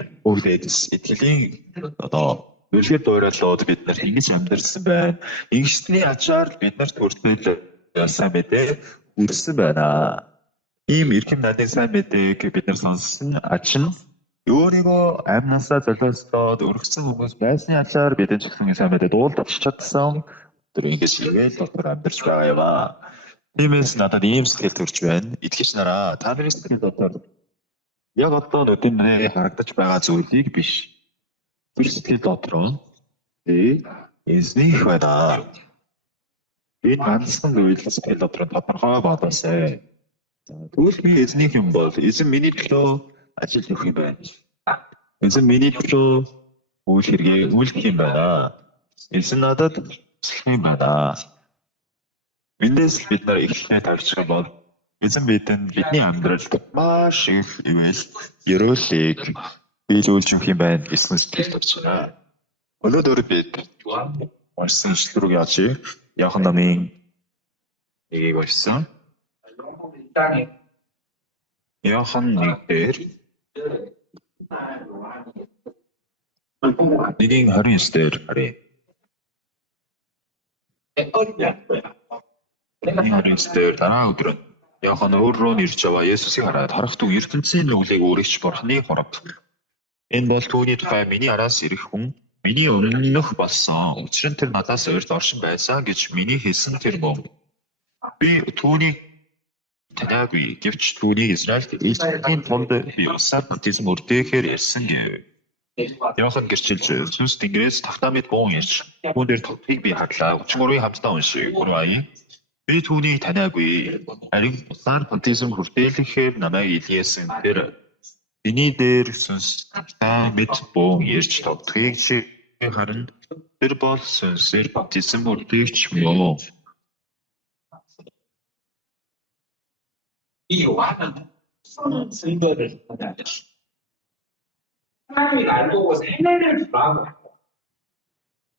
одоо үлгэр дуурайлууд бид нар ингэж амьдарсан байна. Ингшний ачаар бид нарт хүртэл яасан мэдээ хүрсэн байна. Ийм эрхэм надын сайн мэдээг бид нар сонссон ач нь өөрийгөө амьнасаа золиослоод өргөсөн хүмүүс байсны ачаар бидний зөвхөн сайн мэдээ дуулж чадсан. Тэр ингэж хийгээл дотор амьдарч байгаа юм аа. Тиймээс надад ийм сэтгэл төрж байна. Итгэж нараа та нарын сэтгэл дотор яг одоо нүднээ харагдаж байгаа зүйлийг биш. Тэр сэтгэл дотроо эзних байна. Энэ ганцхан зүйл сэтгэл дотроо тодорхой бодосоо. Тэгвэл би эзних юм бол эзэн миний төлөө ажил өгөх юм байна. Эзэн миний төлөө үйл хэрэгээ үйлдэх юм байна. Эзэн надад туслах юм байна. Эндээс бид нар эхлэлээ тавьчих юм бол эзэн бидэнд бидний амьдралд маш их ерөөлийг биелүүлж өгөх юм байна гэсэн сэтгэл төрж байна. Өнөөдөр бид уншсан ишлэл рүү явъя. Иохан номын 1-ийг уншсан. Иохан 1-ээр 1:29-дээр харъя. Иохан дараа өдөр Иохан өөр рүү ирж яваа Есүсийг хараад харахтун ертөнцийн нүглийг өөрөгч Бурханы хорог. Энэ бол түүний тухай миний араас ирэх хүн Миний өмнөх болсон. Учир нь тэр надаас урьд оршин байсан гэж миний хэлсэн тэр мөн. Би түүнийг таниагүй. Гэвч түүнийг Израильд эзэн тунд би усаар баптизм өрдөөхээр ярьсан гэв. Яохан гэрчилж Сүнс Тэнгэрээс тавтамид буун ярьж. Түүн дээр тогтгийг би харлаа. 33-ийн хамтдаа уншив. Гурван. Би түүнийг таниагүй. Харин усаар баптизм хүртээлэхээр намайг Илияс тэр биний дээр Сүнс тавтамид буун ярьж тогтгийг чи харин тэр бол Сүнсээр баптизм өрдөөгч мөн.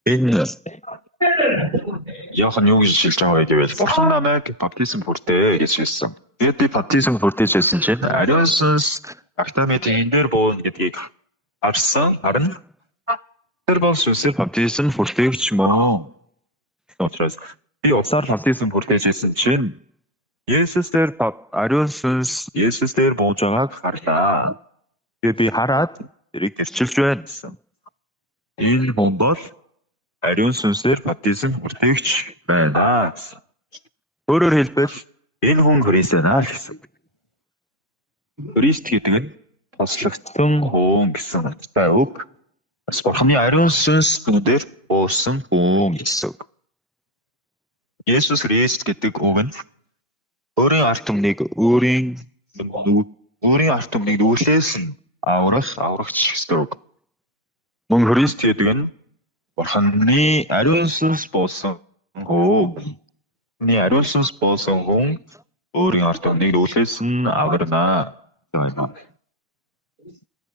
Энэ Яохан юу гэж хэлж байгаа вэ гэвэл Бурхан намайг баптизм хүртээ гэж хэлсэн. Тэгээд би баптизм хүртээж хэлсэн чинь ариун сүнс автомат энэ дээр буун гэдгийг харсан. Харин тэр бол Сүнсээр баптизм хүртээгч мөн. Учираас би усаар баптизм хүртээж хэлсэн чинь Есүс дээр ариун сүнс Есүс дээр бууж байгааг харлаа. Тэгээд би хараад тэрийг гэрчилж байна гэсэн. Энэ хүн бол ариун сүнсээр баптизм хүртээгч байна. Өөрөөр хэлбэл энэ хүн Христ байна гэсэн. Христ гэдэг нь тослогдсон хүн гэсэн утгатай үг. Бас Бурханы ариун сүнс нүдээр буусан хүн гэсэн үг. Есүс Христ гэдэг үг нь өөрийн ард түмнийг дүүлээс нь аврагч гэсэн үг. Мөн Христ гэдэг нь Бурханы ариун сүнс буусан хүн. Бурханы ариун сүнс буусан хүн өөрийн ард түмнийг дүүлээс нь аварна.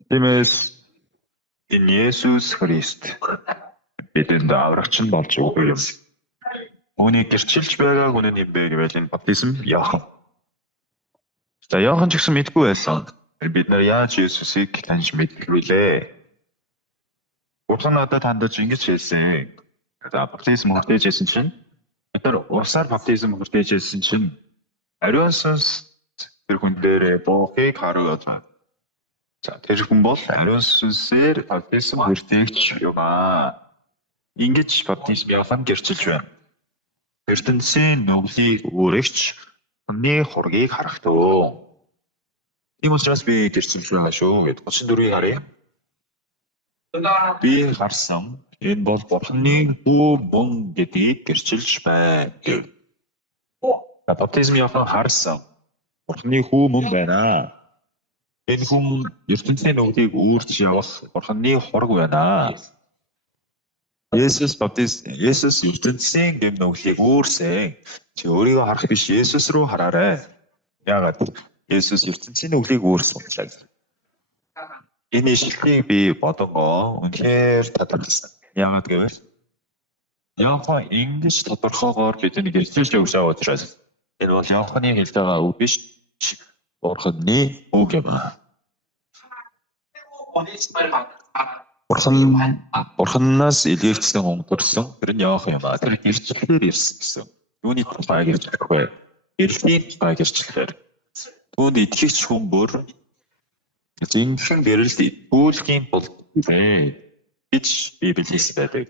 Тиймээс энэ Есүс Христ бидэнд аврагч нь болж өгөө юм. Үүнийг гэрчилж байгааг үнэн юм бэ гэвэл энэ баптизм Яохан. За Яохан ч гэсэн мэдгүй байсан. Бид нар яаж Есүсийг таньж мэдэх вүлээ? Бурхан надад хандаж ингэж хэлсэн. За баптизм хүртээж хэлсэн чинь бид нар усаар баптизм хүртээж хэлсэн чинь ариун сүнс тэр хүн дээр буухыг харуулж байна. За тэр хүн бол ариун сүнсээр баптизм хүртээгч юм аа. Ингэж баптизм Яохан гэрчилж байна. ертөнцийн нүглийг өөрөгч хүний хургийг харагдав. Тийм учраас би гэрчилж байгаа шүү гэд 34-ийг харъя. Би харсан энэ бол Бурханы хүү мөн гэдгийг гэрчилж байна. Баптизм Яохан харсан Бурханы хүү мөн байна. Энэ хүн ертөнцийн нүглийг үүрч явах Бурханы хураг байна. Есүс ертөнцийн гэм нүглийг үүрсэн. Чи өөрийгөө харах биш Есүс рүү хараарай. Яагаад Есүс ертөнцийн нүглийг үүрсэн учраас. Энэ ишлэлийг би бодонгоо үнэхээр тодорхойлсон. Яагаад гэвэл Яохан ингэж тодорхойгоор бидний гэрчилж өгч байгаа учраас энэ бол Яоханы хэлж байгаа үг биш. Бурханы үг юм. Бурханаас илгээгдсэн хүн төрсөн тэр нь Яохан юм аа. Тэр гэрчлэлээр ирсэн гэсэн. Юуны тухай гэж хэлэхгүй. Гэрчлийн тухай гэрчлэлээр. Түүнд итгэгч хүн бүр зинхэн гэрэлд итгүүлэхийн тулд гэж Библи хэлсэн байдаг.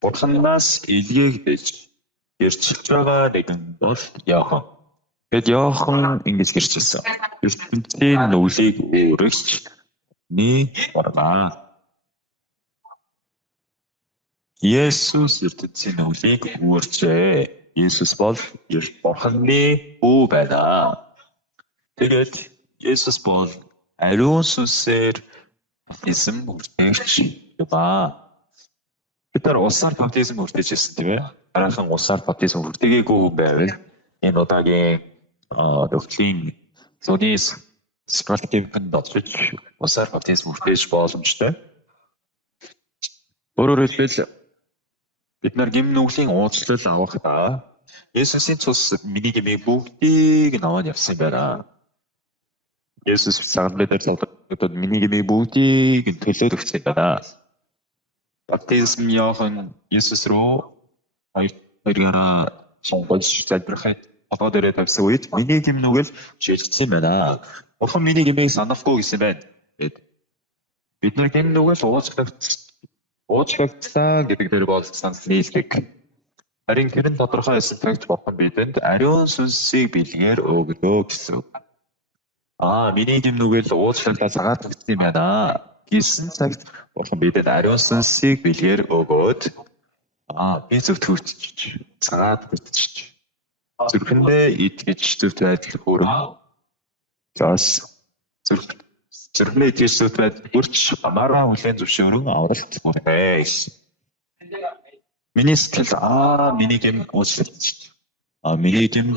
Бурханаас илгээгдэж гэрчилж байгаа нэгэн бол Яохан. Тэгэд Яохан ингэж гэрчилсэн. ертөнцийн нүглийг өөрөгч ни барна. Есүс ертөнцийн нүглийг үүрчээ. Есүс бол Бурханы хүү байна. Тэгээд Есүс бол ариун сүнсээр баптизм хүртээгч юм аа. Бид нар усаар баптизм хүртээжсэн тийм ээ. Хараахан усаар баптизм хүртээгээгүй хүн байвал энэ удаагийн доктрин зодис скративхэн дотч усаар баптизм хүртээж боломжтой. Өөрөөр хэлбэл бид нар гэм нүглийн уучлал авахдаа Есүсийн цус миний гмийг бүгдийг наваад явсан байна. Есүс цагаан дээр залгадад миний гмийг бүгдийг төлөөд өгсөн байна. Баптизм Яохан Есүс рүү хоёргаараа сонгож залбирахад одоо дээрээ тавьсан үед миний гэм нүгэл шилжсэн байна. Бурхан миний гмийг санахгүй гэсэн байна. Бид нар гэм нүгэл уучлалт уучлагдсан гэдэг дээр бол санслнийлдэг. Харин тэр нь тодорхой эсэлтэгч бурхан бидэнд ариун сүнсийг бэлгээр өгдөө гэсэн. Миний гэмнүгэл уучлалдаа цагаатагдсан юм байна гэсэн цагт бурхан бидэнд ариун сүнсийг бэлгээр өгөөд би зөвтгөгдчих, цагаатагдчих. Зүрхэндээ итгэж зөвхт байдал хүрэн зүрхний итгэж зөвхт байдал хүрч амаараа хүлээн зөвшөөрөн авралт хүрээ. Миний сэтгэл миний гэм уучлалт. Миний гэм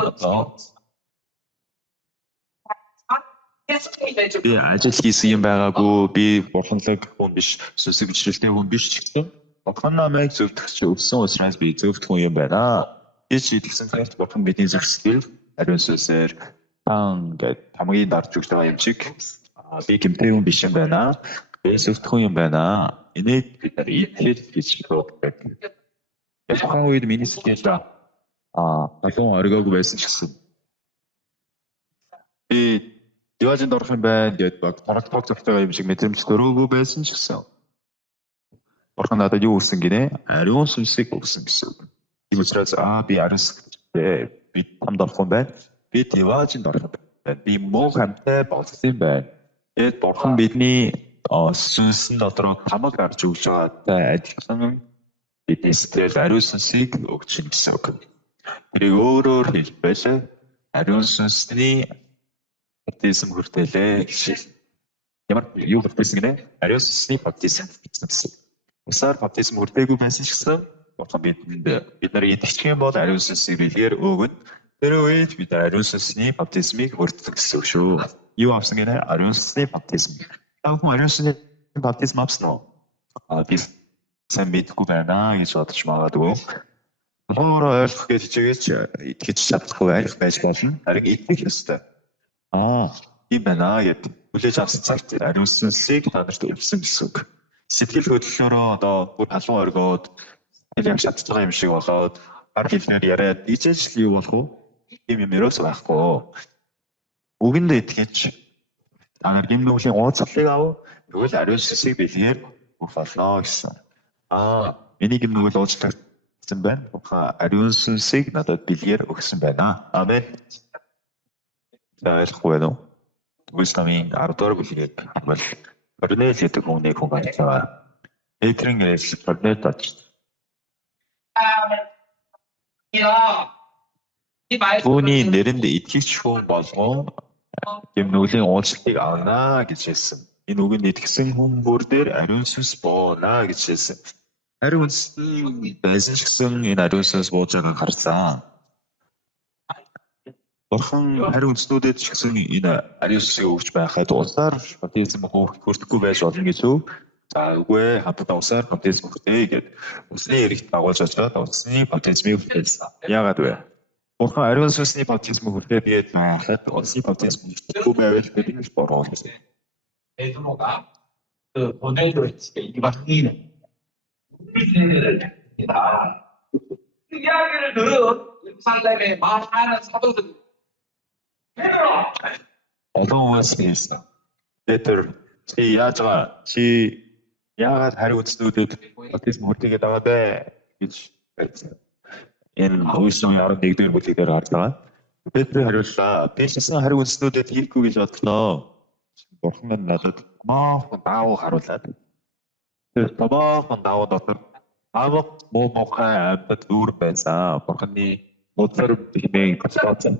би ажил хийсэн юм байгаагүй, би бурханлаг хүн биш, сүнсэг бичлэлтэй хүн биш ч гэсэн бурхан намайг зөвтгөх өгсөн учраас би зөвхт хүн юм байна. Би шийдэлсэн цагт бурхан бидний зөвсгөл ариун сүнсээр гэд хамгийн дарж өгч байгаа юм шиг би гэмтэй хүн биш юм байна. Би зөвхт хүн юм байна. Энийг бид нар итгэж гэж боддог. Тухайн үед миний сэтгэл галуун оргиог байсан ч гэсэн би диважинд орох юм байна гэд тарактор зөвхтэй юм шиг мэдрэмж төрөөгүй байсан ч гэсэн бурхан надад юу өгсөн гинэ? Ариун сүнсийг өгсөн гэсэн. Тийм учраас би ариун сүнстэй би тамд орох юм байна. Би диважинд орох юм байна. Би муу хамтай болсон юм байна. Эд бурхан бидний сүнсэн дотроо тамаг гарч өгж байгаатай адилхан бидний сэтгэл ариун сүнсийг өгч гэсэн үг. Тэрийг өөрөөр хэлбэл ариун сүнсний баптизм хүртэлээ гэж. Ямар юу баптизм гэнэ? Ариун сүнсний баптизм гэсэн. Усаар баптизм хүртээгүй байсан ч гэсэн бурхан бид нарыг итгэж юм бол ариун сүнсийг бэлгээр өгнө. Тэр үед бид ариун сүнсний баптизмыг хүртдэг гэсэн үг шүү. Юу авсан гэнэ? Ариун сүнсний баптизм. Хүн ариун сүнсний баптизм авсан уу? Би сайн мэдгүй байна гэж бодож магадгүй. Өөрөө ойлгох гэж хичээгээч итгэж чадахгүй байж болно. Харин итгэх ёстой. Тийм байна гэдэг. Хүлээж авсан цагт ариун сүнсийг та нарт өгсөн гэсэн үг. Сэтгэл хөдлөлөөрөө одоо бүр халуун оргиод яг шатж байгаа юм шиг болоод гар хэлнээр яриад ичээж юу болох вэ? Тийм юм ерөөс байхгүй. Үгэнд итгэж та нар гимнүглийн ууцлалыг ав. Тэгвэл ариун сүнсийг бэлгээр өгөх болно гэсэн. Миний гимнүгэл ууцлагдсан байна. Ариун сүнсийг надад бэлгээр өгсөн байна. Амен. Ойлгохгүй байна уу? Тэгвэл намын 10 дугаар бүлгийг бол Корнел гэдэг хүнийг хүн гарч байгаа. Петрийн эсэл Корнел очив. Түүний нэрэнд итгэгч хүн болгон гэмнүглийн уучлалыг авна гэж хэлсэн. Энэ үгэнд итгэсэн хүн бүр дээр ариун сүнс боона гэж хэлсэн. Ариун сүнс байсан ч гэсэн энэ ариун сүнс бууж байгааг харсан. Бурхан ариун сүнсүүдэд ч гэсэн энэ ариун сүнсийг өгч байхад усаар баптизм хүртэхгүй байж болно гэж үү? Үгүй ээ, хамтдаа усаар баптизм хүртээ гэд усны эрэгт дагуулж очоод усны баптизмыг хүртээсэн. Яагаад вэ? Бурхан ариун сүнсний баптизм хүртээд гээд байхад усны баптизм хүртэхгүй байвал бид бороо гэсэн. Pedro가 그 보내줘 이 박사님 이야기를 들은 예루살렘의 많은 사도들 어떤 것이겠어? Петр чи яаж байгаа? Чи яагаад хариу үстнүүдэд баптизм хүртээгээд байгаа бэ гэж хэлсэн. Энэ Иесусийн 11-р бүлэг дээр гарч байгаа. Петр хариуллаа. Би гэсэн хариу үстнүүдэд хийхгүй гэж бодлоо. Бурхан минь надад маахан даав харуулад. Тэр маахан даав дотор авах муухай амьд үр байсан. Бурханы өдөр бихний гацсан.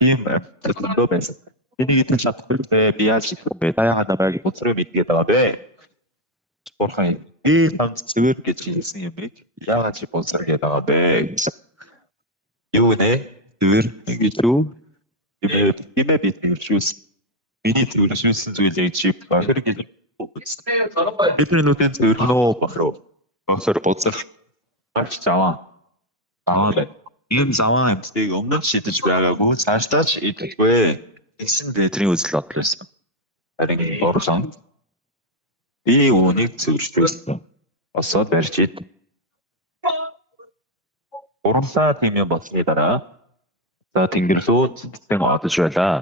Ийм амьд байсан. Энийг итгэж чадахгүй би яаж хийх вэ? Та яагаад намайг өдрөө мэдгээд байгаа бэ? Бурхан би танд зөвөр гэж хэлсэн юм бэ? Яагаад чи болсоор гээд байгаа бэ? Юу нэ? Зөвөр гэж үү? Имэ бид нэршүүс. Миний зөвөршүүлсэн зүйлийг чи бахар гэж үгүйсэн. Бидний нүдэн зөвөрнөө бахар. Бахар боцох. Авч заваа. Ийм заваа амтыг өмнө шидэж байгаагүй цаашдаа ч идэхгүй. Гэсэн Петрийн үзэл бодол байсан. Харин Бурхан би үүнийг зөвшөөрсөн. Босоод барьж ид. Урамсаа тийм юм болсны дараа за Тэнгэр рүү цэцэн одож байлаа.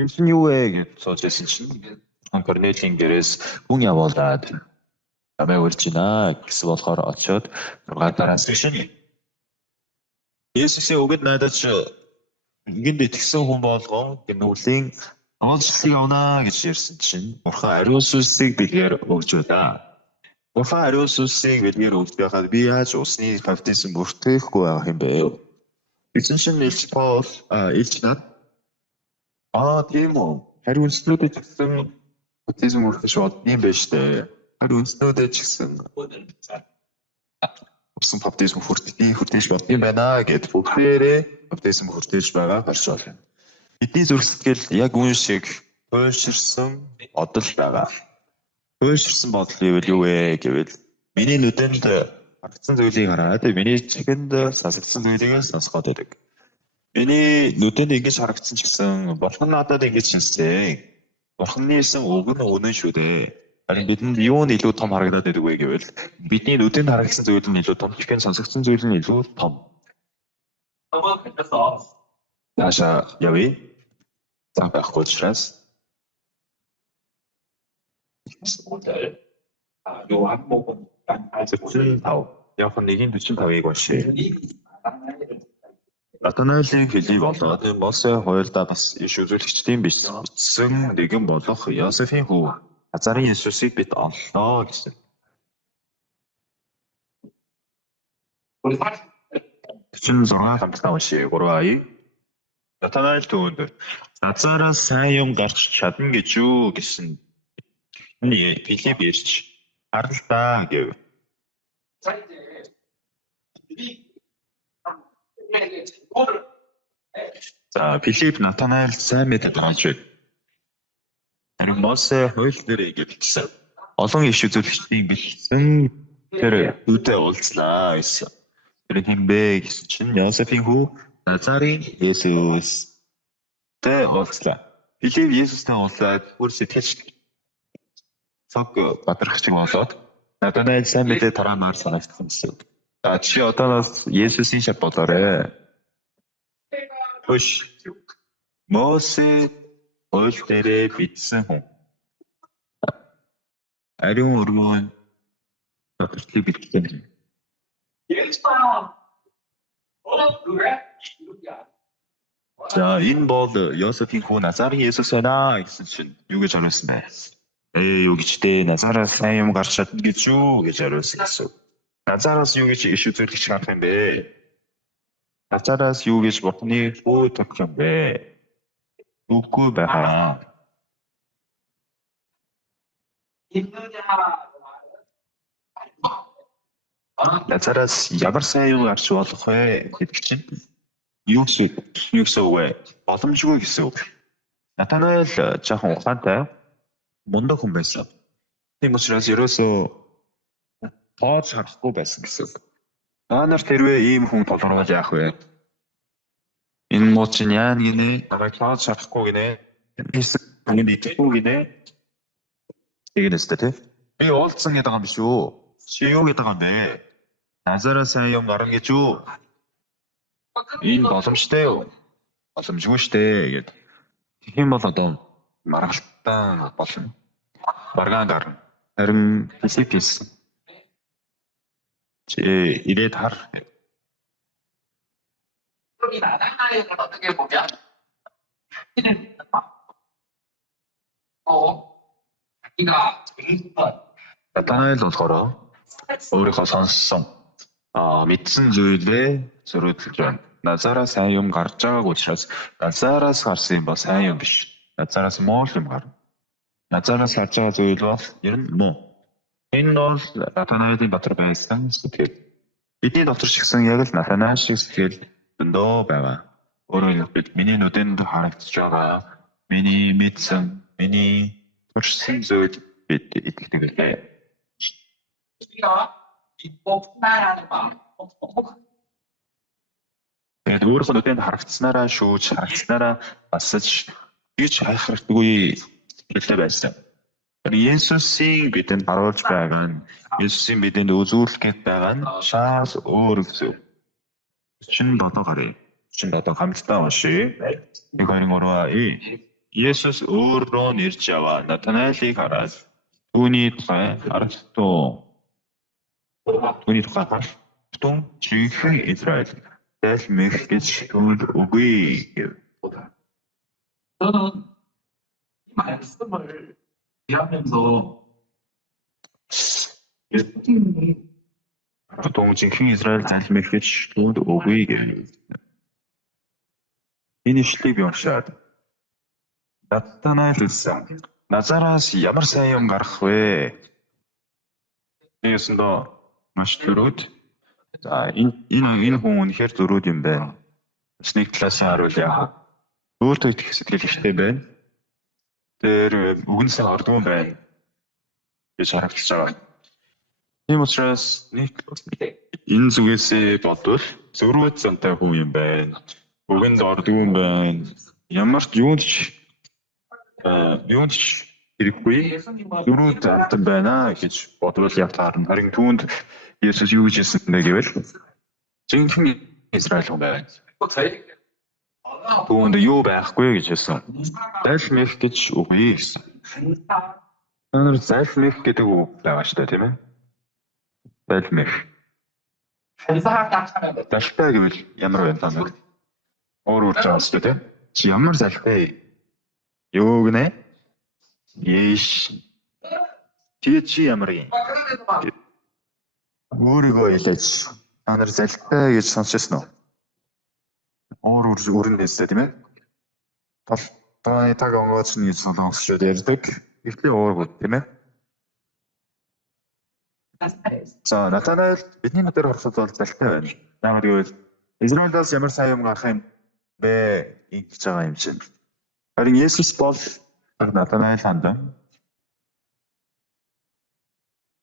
Энэ чинь юу вэ гэж сууж байсан чинь Корнелийн гэрээс хүн явуулаад намайг урьж байна гэсэн болохоор очиод 6 дараас шин. Есүсийн үгэнд найдаж ингээд итгэсэн хүн болгон гинүүлийн онцлог авна гэж ярьсан чинь Бурхан ариун сүнсийг бигээр өгж байлаа. Бурхан ариун сүнсийг бигээр өгж байхад би яаж усны баптизм бүртгэхгүй байгаа юм бэ? Эцэн шин Илч Паул Илч над тийм үү. Ариун сүнстэй гэсэн баптизм бүртгэж бод юм байна штэ. Ариун сүнстэй ч гэсэн усан баптизм хүртэж бод юм байна гэд бүгдээрээ баптизм хүртэж байгаа гарч байна. Бидний зүрх сэтгэл яг үн шиг туйлширсан бодол байгаа. Туйлширсан бодол гэвэл юу вэ гэвэл миний нүдэнд харагдсан зүйлийг хараад миний чихэнд сонсогдсон зүйлийг сонсгоод байдаг. Миний нүдэнд ингэж харагдсан ч гэсэн Бурхан надад ингэж шинжсэн. Бурханы хэлсэн үг нь үнэн шүү дээ. Харин бидэнд юу нь илүү том харагдаад байдаг вэ гэвэл бидний нүдэнд харагдсан зүйл нь илүү том, чихэнд сонсогдсон зүйл нь илүү том. Наша явъя. За байхгүй учраас Яохан 1:45-ыг уншъя. Натанаэлийн хэлийг болоод Мосе хоёулаа бас иш үзүүлэгчдийн бичсэн нэгэн болох Йосефийн хүү Назарын Есүсийг бид оллоо гэсэн. Чин 6 хамтдаа уншъя. 3 Натанаэл түүнд Назараас сайн юм гарч чадна гэж юу гэсэн. Филипп ирж харалтаа гэв. За Филипп Натанаэл сайн мэдээд байгаа ч. Харин Мосе хууль дээр игэвчсэн. Олон иш үзүүлэгчдийн бичсэн тэр үедээ уулзлаа гэсэн. Тэр хэмбэ гэсэн чинь Йосефийн хүү Назарын Есүстэй уулзлаа. Филипп Есүстэй уулзаад бүр сэтгэж цаг бадрах шиг болоод Натанаэл сайн мэдээ тараамаар санагдсан гэсэн. За чи одоос Есүсийн шат болоорой. Хөш. Мосе хууль дээр бичсэн хүн. Ариун өргөн батрыг бичсэн. За энэ бол Йосефийн хүү Назарын Есүс байна гэсэн чинь юу гэж хариулсан бэ? Юу гэж дээ Назараас сайн юм гарч чадна гэж юу гэж хариулсан гэсэн. Назараас юу гэж иш үзүүлэгч гарах юм бэ? Назараас юу гэж Бурханы хүү тогтох юм бэ? Үгүй байгаа. Назараас ямар сайн юм гарч болох вэ гэдэг чинь юу гэсэн үг вэ? Боломжгүй гэсэн үг. Натанаэл жоохон ухаантай мундаг хүн байсан. Тийм учраас ерөөсөө тоож харахгүй байсан гэсэн үг. Та нарт хэрвээ ийм хүн толгоорол яах вэ? Энэ муу чинь яа гинэ? Намайг тоож харахгүй гинэ? Энэ итгэхгүй гинэ? Тэгнэстэй тий. Би уулзсан гэдэг юм биш үү? Чи юу гэдэг юм бэ? Назараа сайн юм гарна гэж юу? Энэ боломжтой юу? Боломжгүй штэ гэд. Тэгэх юм бол одоо маргалтаа болно. Баргаан гарна. Харин Филиппс чи ирээд хар. Натанаэл болохоор өөрийнхөө сонссон мэдсэн зүйлээ зөрүүлж байна. Назараас сайн юм гарч байгааг учраас Назараас гарсан юм бол сайн юм биш. Назараас муу юм гарна. Назараас харж байгаа зүйл бол ер нь муу. Энэ бол Натанаэлийн дотор байсан сэтгэл. Бидний дотор ч гэсэн яг л Натанаэл шиг сэтгэл дөндөө байгаа. Өөрөөр хэлбэл миний нүдэнд харагдаж байгаа, миний мэдсэн, миний туршсан зүйл бид итгэдэг байлаа. Тэгээд өөрийнхөө нүдэнд харагдсанараа шүүж, харагдсанараа басж гэж хайхрагдгүй сэтгэлтэй байсан. Есүсийн бидэнд харуулж байгаа нь, Есүсийн бидэнд үзүүлэх гээд байгаа нь шал өөр зүйл. 47 гарыг. 47 хамтдаа уншъя. 1-2-3. Есүс өөрөө нэрж яваа Натанаэлийг хараад түүний тухай харагдтуу. Түүний тухай тун жинхэнэ Израиль зайлмих гэж түүнд үгүй гэв. 저는 이 말씀을 이해하면서 예수님이 Тун жинхэнэ Израиль зайлмих гэж түүнд үгүй гэв. Энэ ишлэгийг би уншаад Натанаэл хэлсэн. Назараас ямар сайн юм гарах вэ? Нэгсэндээ маш зөрүүд. За энэ хүн үнэхээр зөрүүд юм байна. Бас нэг талаас нь харуулъя. Өөртөө итгэх сэтгэл ихтэй байна. Тэр үгнсээ ордгоо байна гэж харагдаж байгаа. Тийм учраас нэг энэ зүгээсээ бодвол зөрүүд зантай хүн юм байна. Үгэнд ордгоо юм байна. Ямар ч юунд ч хэрэггүй зөрүүд зантай байна гэж бодвол явтаарна. Харин түүнд Есүс юу гэж хэлсэн бэ гэвэл жинхэнэ Израиль хүн байна. Түүнд юу байхгүй гэж хэлсэн. Зайлмих гэж үгүй гэсэн. Өнөр зайлмих гэдэг үг байгаа шүү дээ, тийм ээ? Зайлмих. Залхтай гэвэл ямар байна таа? Өөр байгаа шүү дээ, тийм? Чи ямар залхтай? Юу гэнэ? Еш. Чи ямар юм? Өөрийгөө хэлээч. Та нар залхтай гэж сонсчихсон уу? Өөрөндөөсөө тийм ээ. Таны таг онгоц нь сонсогчдод ярьдаг. Ихтэй уургууд тийм ээ. За Натанаэл бидний мэдээр харахад бол залхтай байна. Яагаад гэвэл Израилаас ямар сайн юм гарах юм бэ гэж байгаа юм чинь. Харин Есүс бол Натанаэл хандаа.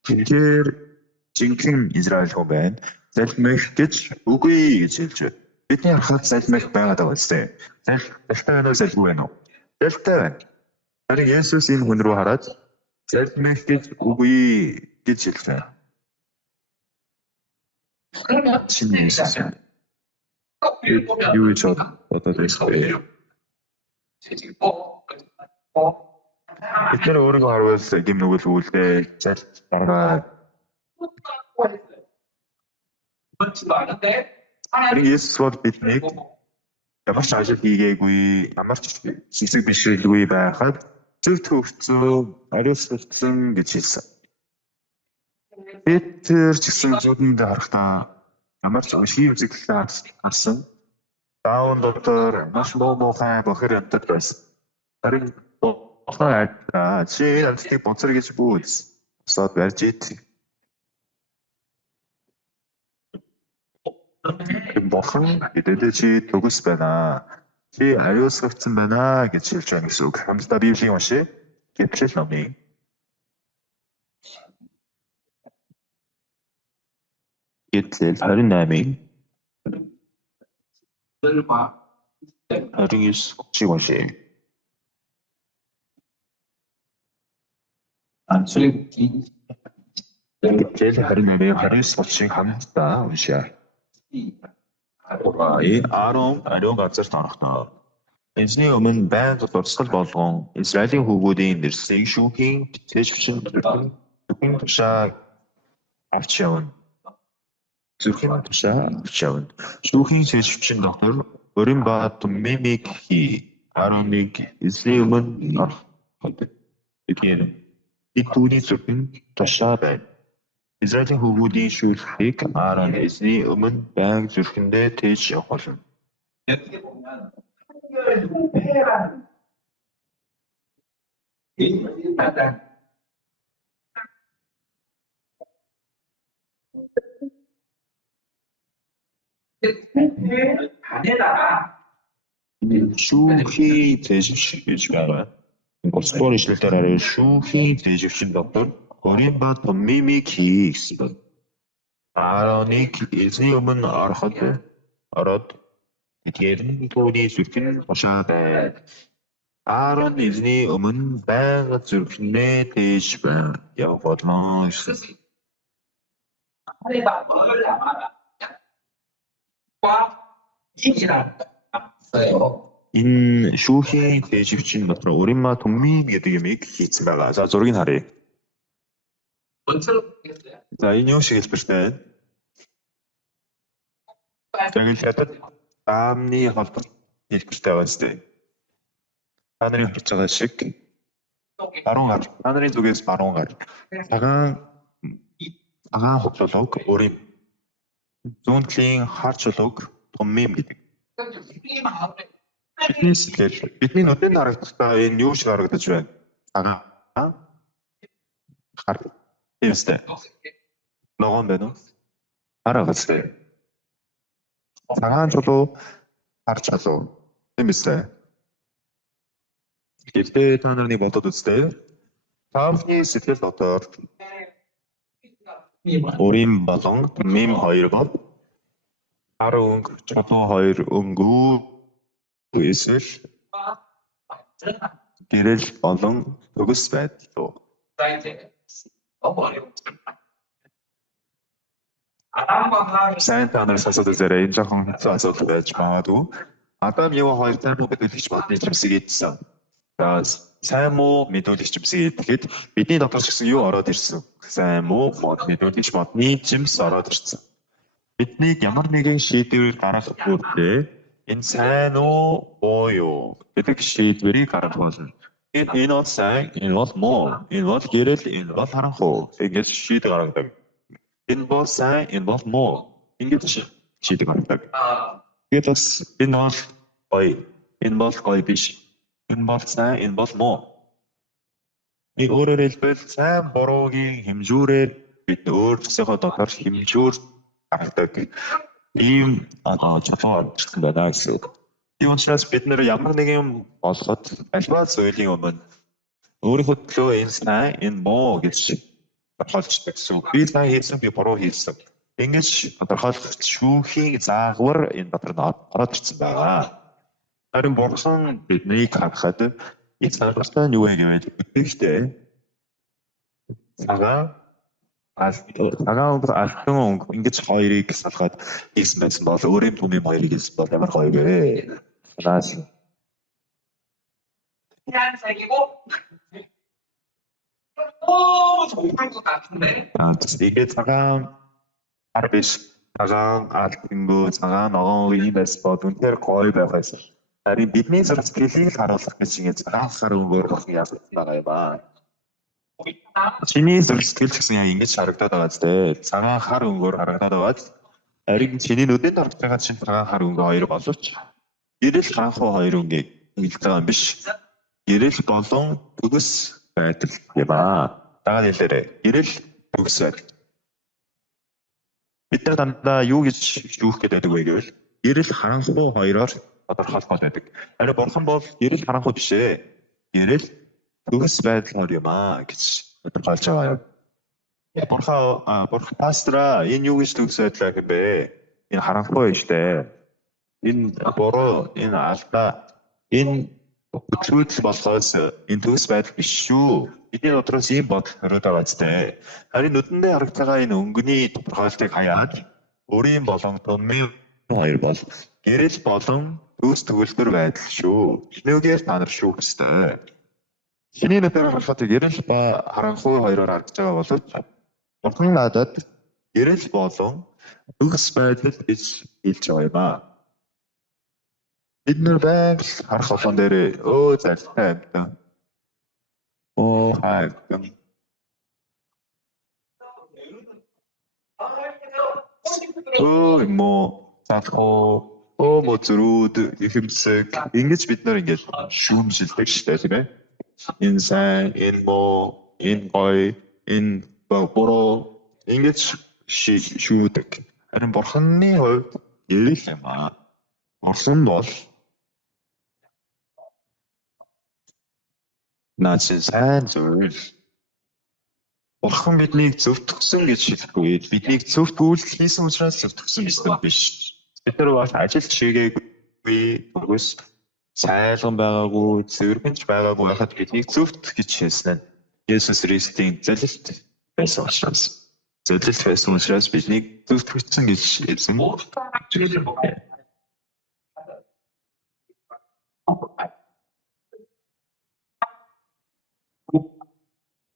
Тэгэхээр жинхэнэ Израиль хүн байна. Залмих гэж үгүй гэж хэлж байна. Бидний харахад залмих байгаад байгаа үстэй. Залтай байна уу залгүй байна уу? Залтай байна. Харин Есүс энэ хүн рүү хараад залмих гэж үгүй гэж хэлж байна. Чиний Есүс. Юу гэж бодоод байсан бэ? Тэр өөрийгөө харуул гимнүгэл үүлдээ зал дараа. Харин Есүс бол биднийг ямар ч ажил хийгээгүй, ямар ч хэсэг бишрэлгүй байхад зөв төвцөө ариусгагдсан гэж хэлсэн. Тэр ч гэсэн зүудэнд харахтаа ямар ч шийв үзэгдэлтэй харсан. Даун доктор маш муухай бохир амтад байсан. Харин чи амтдыг боцор гэж бүүз. Сод барьж ит. Бохон хэдэлээ чи төгс байна. Чи ариусгагдсан байна гэж хэлж байгаа гэсэн үг. Хамтдаа Библийн уншия. Гэтэл номыг. Гэтэл 28-ыг 29 чи уншия. Гэтэл 28-ыг 29 хамтдаа уншия. Арон ариун газарт орохдоо эзний өмнө байнга дурсгал болгон Израилийн хүүгүүдийн нэрсийг шүүхийн тэжвчин зөвхөн тушаа авч явна. Шүүхийн тэжвчин доктор өрийн ба туммимиг Ароныг эзний өмнө ороход түүний зөвхөн тушаа байна. Израилийн хүүгүүдийн шүүлхийг Арон эзний өмнө байнга зүрхэндээ тээж явах болно. Шүүхийн тэжвч гэж байгаа. Голцоор ишлэлээр арай шүүхийн тэжвчин доктор өрийн ба туммимиг гэсэн. Ароныг эзний өмнө ороод тэдгээр түүний зүрхэн тушаа байна. Арон эзний өмнө байнга зүрхнээ тээж явах болно. Энэ шүүхийн тэжвчин доктор өрийн ба туммим гэдэг юмыг хийсэн байгаа. За зургийг харъя. За энэ юу шиг хэлбэртэй байна? Яг л ядад даамны холбоо хэлбэртэй байгаа зү. Та нарын харж байгаа шиг баруун гар, та нарын зүгээс баруун гар. Цагаан хутлог өөрийн зүүн талын хар чулууг томмим гэдэг. Бидний сэтгэл, бидний нүдэнд харагдахтаа энэ юу шиг харагдаж байна? Цагаан хар юмстай. Ногоон байна уу? Харагдаж. Цагаан чулуу, хар чулуу. Юмстай. Гэхдээ та нарыг бодод үзтээ. Таавны сэтгэл дотор өөрийн болон мим хоёр бол хар өнгө, чулуу хоёр өнгөө эсвэл гэрэл болон төгс байдал. Сайн та нар сасад зэрэг энэ жоохон асуудал байж магадгүй. Адам Ева хоёр сайн мэдүүлэгч бодны жимсийг идсэн. За сайн муу мэдүүлэгч жимсийг идэхэд бидний дотор ч гэсэн юу ороод ирсэн? Сайн муу мэдүүлэгч бодны жимс ороод ирсэн. Бидний ямар нэгэн шийдвэр гаргах бүртээ энэ сайн уу муу юу гэдэг шийдвэрийг гаргах болно. Энэ бол сайн, энэ бол муу, энэ бол гэрэл, энэ бол харанхуй. Ингэж шийдвэр гаргадаг. Энэ бол сайн, энэ бол муу. Ингэж шийдвэр гаргадаг. Тэгээд бас энэ бол гоё, энэ бол гоё биш. Энэ бол сайн, энэ бол муу. Өөрөөр хэлбэл сайн буруугийн хэмжүүрээр бид өөрсдийнхөө дотор хэмжүүр гаргадаг. Ийм чулуу орчихсон байна гэсэн үг. Тийм учраас бид нэр ямар нэгэн болгоод альва зүйлийн өмнө өөрийнхөө төлөө энэ сайн, энэ муу гэж тодорхойлцдог гэсэн үг. Би сайн хийсэн, би буруу хийсэн. Ингэж тодорхойлох шүүхийн заагвар энэ дотор ороод ирсэн байна. Харин бурхан биднийг харахад энэ санаастай юу вэ гэвэл гэхдээ цагаан алтан өнгө ингэж хоёрыг салгаад хийсэн байсан бол өөрийн түмийн хоёрыг хийсэн бол ямар гоё вэ? Наас. Яа сайги고. Оо 정말 것 같은데. 이게 цагаан хар биш, цагаан алтангөө, цагаан ногоон ийм байсан бол үнээр гоё байх байсан. Харин бидний сэтгэлийг харуулах гэж ингэ цагаан хар өнгөөр бурхан яасан байгаа юм аа. Чиний сэтгэл ч гэсэн яг ингэж харагдаад байгаа зү. Цагаан хар өнгөөр харагдаад байгаа. Харин чиний нүдэнд харагдаж байгаа чинь цагаан хар өнгө хоёр боловч гэрэл харанхуй хоёр өнгөийг хэлж байгаа юм биш. Гэрэл болон төгс байдал юм аа. Дагаад хэлээрэй. Гэрэл төгс байдал. Бид нар дандаа юу гэж шүүх гэдэг вэ гэвэл гэрэл харанхуй хоёроор тодорхойлох байдаг. Харин бурхан бол гэрэл харанхуй биш ээ. Гэрэл төгс байдал юм аа гэж тодорхойлж байгаа юм. Бурхан пастора энэ юу гэж төгс байдлаа гэвэ? Энэ харанхуй штэ. Энэ буруу, энэ алдаа, энэ бүтлгүүтэл болохоос энэ төгс байдал биш шүү. Бидний дотроос ийм бодол төрөд байгаа зү. Харин нүдэндээ харагдж байгаа энэ өнгөний тодорхойлтыг хаяад өөрийн болон томмын хоёр бол гэрэл болон төгс төгөлдөр байдал шүү. Энэгээр та нар шүүх ёстой. Чиний нүдээр харахад гэрэл ба харанхуй хоёроор харагдж байгаа боловч бурхан надад гэрэл болон төгс байдал гэж хэлж байгаа юм аа. Бид нар байнга харах олон дээр залтай амьтан. Хайртай. Мо цаахоо моцрууд ихэмсэг ингэж бид нар ингэж шүүмжилдэг штэ тийм ээ. Энэ сайн, энэ муу, энэ гоё, энэ буруу ингэж шүүдэг. Харин бурханы хувьд ярих юм аа. Бурхан бол наач сайн зүйл. Бурхан биднийг зөвтгсөн гэж хэлэхгүй. Биднийг зөвтгүүл хийсэн учраас зөвтгсөн биш. Бид нар бас ажил чигээгүй, төгс сайлган байгаагүй, цэвэрхэнж байгаагүй байхад биднийг зөвтгөх гэж хэлсэн. Есүс Христийн залилт байсан учраас. Залилт байсан учраас биднийг зөвтгөгдсөн гэж хэлсэн.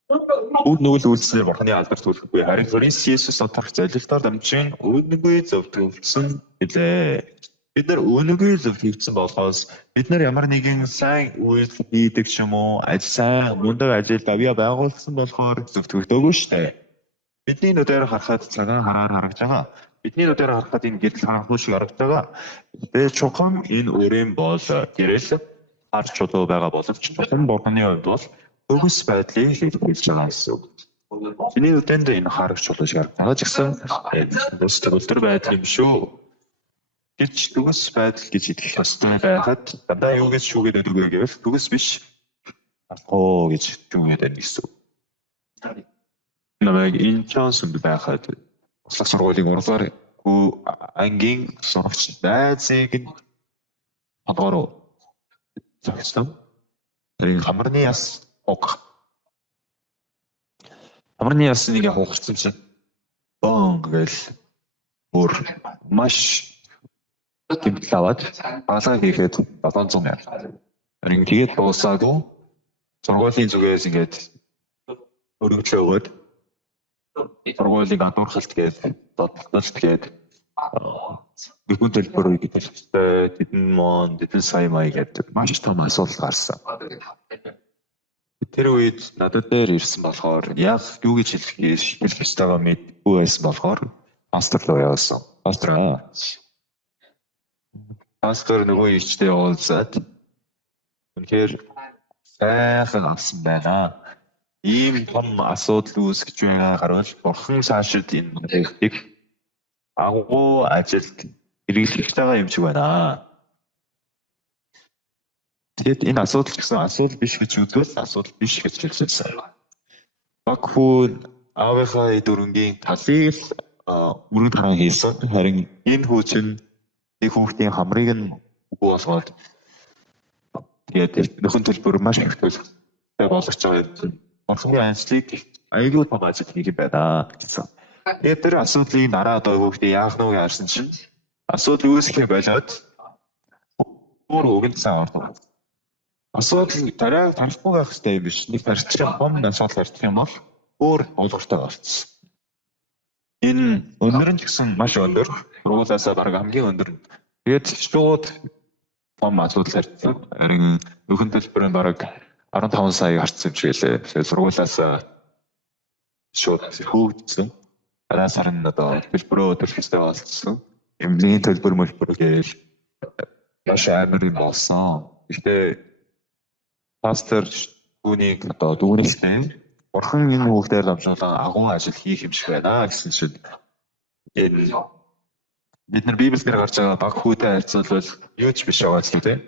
Үр нүгэл үйлчлэлээр бурхны алдар төлөхгүй харин Христ Есүс доторх залилтаар дамжин үнэнгүй зөвтгөгдсөн гэлээ. Бид нар үнэнгүй зөвтгөгдсөн болохоос бид нар ямар нэгэн сайн үйл хийдэг ч юм уу сайн мундаг ажил давья байгуулсан болохоор зөвтгөгдөөгүй шүү дээ. Бидний нүдээр харахад цагаан хараар харагдж байгаа. Бидний нүдээр харахад энэ гэрэл харанхуй шиг харагдж байгаа. Тэгээ чухам энэ үрийн бол гэрэл харж чулуу байгаа боловч чухам бурхны хувьд бол төгс байдлыг хэлж байгаа гэсэн үг. Чиний нүдэнд энэ харагч чулуу шиг харагдаж байгаа ч гэсэн төгс төгөлдөр байдал юм шүү. Гэж төгс байдал гэж итгэх ёстой байхад дандаа юу гэж шүүгээд өгдөг вэ гэвэл төгс биш. Ахоо гэж шүүгээд байна гэсэн үг. Намайг энэ чансанд байхад услах сургуулийн 3 дугаар ангийн сурагч найзыг нь хадгаруу зогссон. Тэр хамарны яс Хамарны ясныг хуухсан чинь бон гэл бүр маш тэмтэл аваад балаа хийхэд 700 мянга. Харин тэгээд дуусаагүй сургуулийн зүгээс ингээд өргөдлөө өгöd сургуулийн гадуурхалт гээд дотлолт гээд нэгэн төлбөр гэдэгтэй тэдэн сая мая гэдэг маш том асуудал гарсан. Тэр үед надад дээр ирсэн болохоор яг юу гэж хэлэх ёстойгоо мэдгүй байсан болохоор пастор руу явсан. Пастор нөгөө ирчтэй уулзаад үнэхээр сайхан авсан байна. Ийм том асуудал үүсгэж байгаа гарвал бурхан цаашид энэ хэрэгтийг агуу ажилд хэрэглэж байгаа юм шиг байна. Тэгэд энэ асуудал гэсэн асуудал биш гэж үзвэл асуудал биш гэж хэлсэн. Баггүй аавынхаа дөрөнгийн талыг өргөн таран хийсэн. Харин энэ хүүчин нэг хүүхдийн хамрыг нь үгүй болгоод тэгээд нөхөн төлбөр маш их төлөвтэй болгож байгаа юм. Бурханы ажлыг аюул том ажил хийх юм байна гэсэн. Тэгээд тэр асуудлыг дараа одоо хүүхдээ яах нь вэ гэсэн чинь асуудал үүсэх болоод өөр үгэнсэн ордог. Асуудал тарай тарахгүй байх хэрэгтэй юм биш. Нэг тарчих том асуудал тарчих юм бол өөр олгортой болчихсон. Энэ өндөр нь ч гэсэн маш өндөр. Сургуулиасаа бараг хамгийн өндөр. Тэгээд шууд том асуудал тарьсан. Харин нөхөн төлбөр нь бараг 15 сая гарсан юм шиг лээ. Тэгээд сургуулиасаа шууд хөвдсөн. Дараа сарын одоо төлбөрөө төлөх хэрэгтэй болсон. Эмнэлгийн төлбөр гээл маш амар юм болсон. Гэхдээ пастор түүнийг одоо дүүнэлтэй бурхан энэ хүүхдээр дамжуулан агуу ажил хийх юм шиг байна гэсэн чинь энэ бид нар Библиэр гарч байгаа баг хүүтэй харьцуулбал юу ч биш байгаа ч тийм.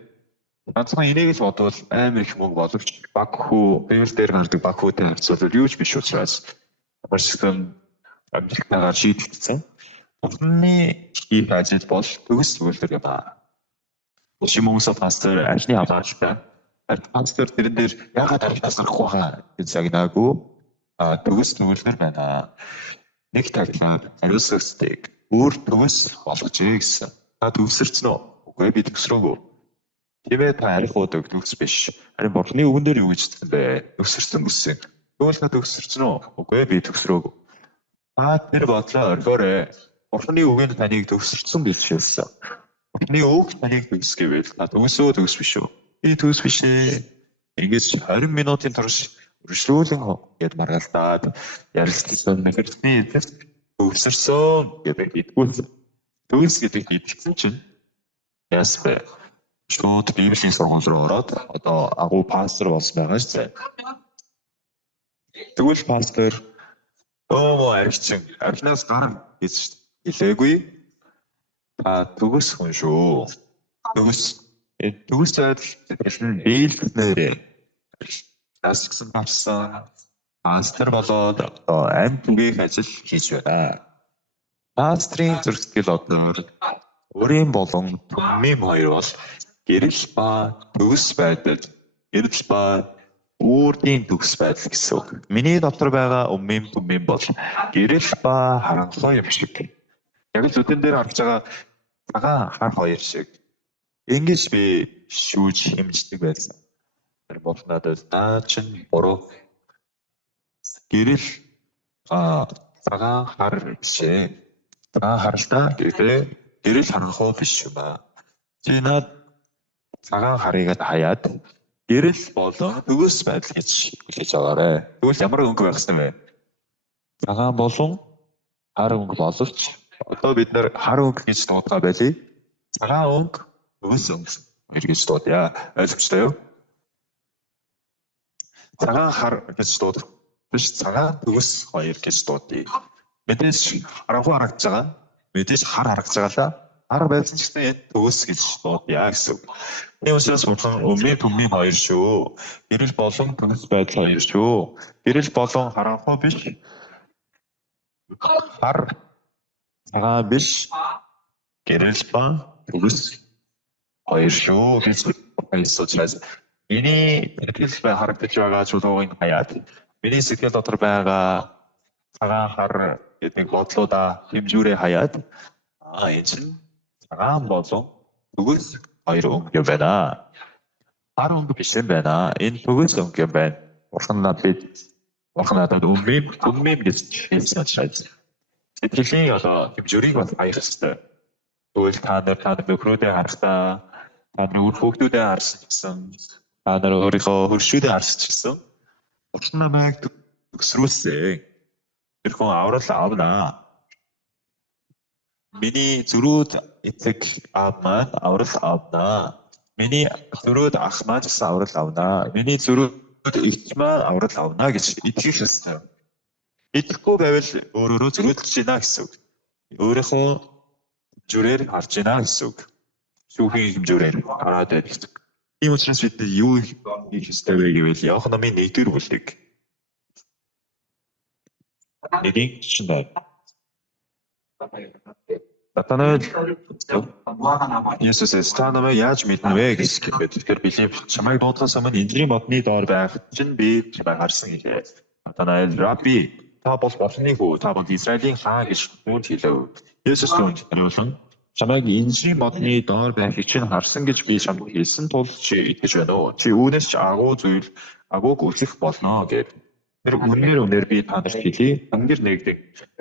Ганцхан энийг л бодвол амар их мөнгө боловч баг хүү Библиэр гардаг баг хүүтэй харьцуулбал юу ч биш учраас маш их амжилттайгаар шийдэгдсэн. Бурханы хийх ажил бол төгс төгөлдөр юм. Шимонс пастор ажлын аваалтай пастор тэрэн дээр яагаад арилгаас гарахгүй хаа гэж загнаагүй төгс төгөлдөр байна. Нэг таглаад ариусгастыг өөр төгс болгожээ гэсэн. Та төгсөрцөн үү? Үгүй би төгсрөөгүй. Тэгвэл та арилгуудаг төгс биш. Харин бурхны үгэн дээр юу гэж хэлсэн бэ? Төгсөрсөн гэсэн. Тэгвэл та төгсөрцөн үү? Үгүй би төгсрөөгүй. Та тэр бодлоо орхиорой. Бурхны үгэнд таныг төгсөрсөн гэж хэлсэн. Бурхны үг таныг төгс гэвэл та төгсөө төгс биш үү? Би төгс биш ээ. Ингэж 20 минутын турш өршлүүлэн гээд маргалдаад ярилцсан мэхэртний эцэст төгсөрсөн гэдэг итгүүл. Төгс гэдэг итгэсэн чинь ясвэ. Шууд Библийн сургууль руу ороод одоо агуу пастор болсон байгаа шүү дээ. Тэгвэл пастор аригчин аригнаас гар гэж хэлээгүй. Та төгс хүн шүү. Төгс байдал биелснээр асгсан гарсан пастор болоод амьд түгээх ажил хийж байна. Пастрын зөрчил одоо өөрийн болон түмэн хоёр бол гэрэл ба төгс байдал гэрэл ба өөрийн төгс байдал гэсэн үг. Миний дотор байгаа өмнө түмэн бол гэрэл ба харанхуй юм шиг. Яг л үтэн дээр харж байгаа цагаан хар хоёр шиг. Ингэж би шүүж хэмждэг байсан. Тэр бол надад наа чин буруу Гэрэл цагаан хар бишээ. Цагаан харалтаа гэрэл харанхуй биш юм аа. Чи наад цагаан харыг хаяад гэрэл болон төгс байдал гэж хэлж байгаарэ. Тэгвэл ямар өнгө байх ёстой вэ? Цагаан болон хар өнгө боловч одоо бид нар хар өнгө гэж дуудгаа байлээ. Цагаан өнгө, төгс өнгө гэж дуудъя. Ойлгомжтой юу? Цагаан хар гэж дуудах биш, цагаан төгс хоёр гэж дуудъя. Мэдээж харанхуй харагдаж байгаа. Мэдээж хар харагдаж байгаа л хар байсан ч гэсэн төгс гэж дуудъя гэсэн үг. Энэ учраас бурхан өмнө түмний хоёр шүү. Гэрэл болон төгс байдал хоёр шүү. Гэрэл болон харанхуй биш. Хар цагаан биш. Гэрэл ба төгс хоёр шүү гэж хэлсэн. Миний сэтгэл харагдаж байгаа чулуугийн хаяад миний сэтгэл дотор байгаа цагаан хар гэдэг бодлуудаа хэмжүүрээ хаяад энэ чинь цагаан болон төгс хоёр өнгө юм байна. Хар өнгө биш юм байна. Энэ төгс өнгө юм байна. Бурхан надад өмнө гэж хэлсэн учраас сэтгэлийн хэмжүүрийг бас хаях хэрэгтэй. Тэгвэл та нар нөхрөөдөө харахтаа, та нар үр хүүхдүүдээ харсан гэсэн, та нар өөрийнхөө хөршүүдээ харсан гэсэн бурхан намайг төгсрүүлсэн. Тэр хүн аврал авна. Миний зөрүүд эцэг аав маань аврал авна. Миний зөрүүд ах маань ч аврал авна. Миний зөрүүд эгч маань аврал авна гэж итгэх ёстой. Итгэхгүй байвал өөрөөрөө зөрөөдлөж байна гэсэн үг. Өөрийнхөө хэмжүүрээр харж байна гэсэн үг. Шүүхийн хэмжүүрээр хараад байдаг гэсэн үг. Тийм учраас бид юу хийх ёстой вэ гэвэл Иохан номын 1-р бүлэг 1:9. Натанаэл Есүсээс та намайг яаж мэднэ вэ гэж хэлэхэд тэгэхээр Билип чамайг дуудахаас өмнө Эндрийн модны доор байх чинь би чамайг харсан гэжээ. Натанаэл Рабби та бол Бурханы хүү, та бол Израилийн хаан гэж түүнд хэлв. Есүс түүнд хариулан чамайг Эндрийн модны доор байхыг чинь харсан гэж би чамд хэлсэн тул чи итгэж байна уу? Чи үүнээс ч агууг үлсэх болно гэв. Тэр үнээр би та нарт хэлье. Ангир нэгдэг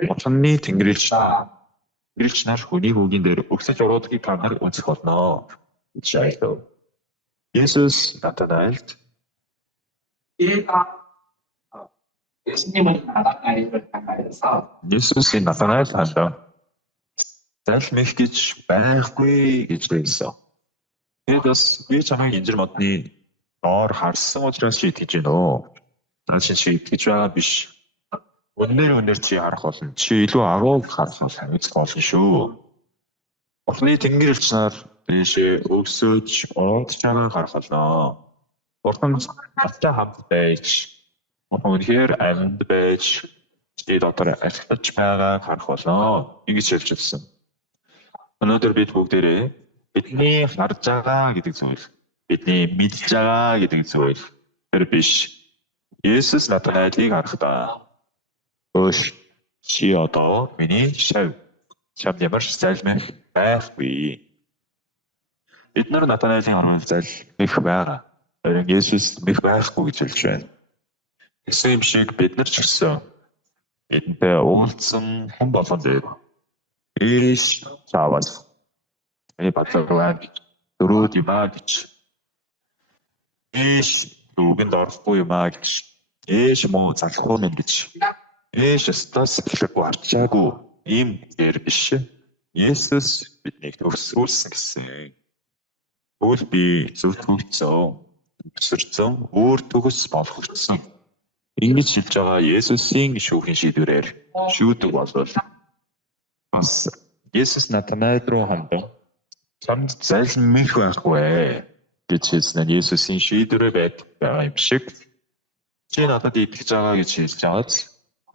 Бурханы Тэнгэрлэгч нар хүний хүүгийн дээр өгсөж уруудгийг та нар үзэх болно. Есүс Натанаэлд Есүсийн Натанаэлд хандав. Залмих гэж байхгүй гэж хэлсэн. Тэгээд бас би чамайг Эндрийн модны доор харсан учраас чи итгэж байна уу? Чи итгэж байгаа биш. Өнөр чи харах болно. Чи илүү агууг харах үзэх болно шүү. Бурханы Тэнгэрлэгч нар тийшээ өгсөж ороод чагаа харах болно. Бурхан баттай хамт байж, үнэхээр амьд байж, чи дотор ашиглаж байгааг харах болно. Ингэж хэлж ирсэн. Өнөөдөр бид бүгдээрээ бидний харж байгаа гэдэг зүйл, бидний мэдж байгаа гэдэг зүйл тэр биш. Есүс Натанаэлийг харахтаа өөш чи одоо миний шав чамд ямар ч залмих байхгүй. Бид нар Натанаэлийн орон залмих байгаа. Харин Есүс мих байхгүй гэж хэлж байна. Гэсэн юм шиг бид нар ч гэсэн бидэнтэй уулзсан хүн болгон дээр ээш чаваас бадлаа дөрүүд юм аа гэж ээш үгэнд орохгүй юм аа гэж ээш муу залхуу мэн гэж ээш стас сэтгэлгүй харчаагүй ийм дээр биш. Есүс биднийг төгсрүүлсэн гэсэн. Тэгвэл би зөвхөн өөр төгс болгогдсон. Ингэж хэлж байгаа Есүсийн шүүхийн шийдвэрээр шүүдэг болвол бас Есүс Натанаэль руу хандав. Чамд залмих байхгүй гэж хэлсэн нь Есүсийн шийдвэрээ байгаа юм шиг. Чи надад итгэж байгаа гэж хэлж байгааз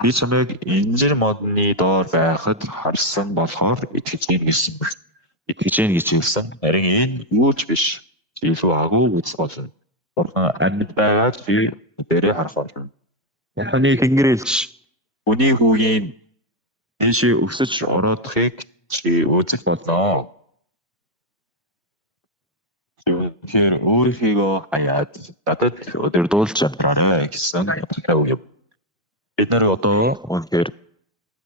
би чамайг Эндрийн модны доор байхад харсан болохоор итгэж гин гэсэн. Итгэж гин гэж хэлсэн. Харин энэ юу ч биш. Илүү агуу үзэх болно. Бурхан амьд байгаад би дээрээ харах болно. Бурханы Тэнгэрлэгч хүний хүүгийн тийшээ өсөж ороодохыг чи үзэх болно. Тэр өөрийгөө хаяад надад өдөрдүүлж амтраарай гэсэн үг юм. Бид нар одоо үнэхээр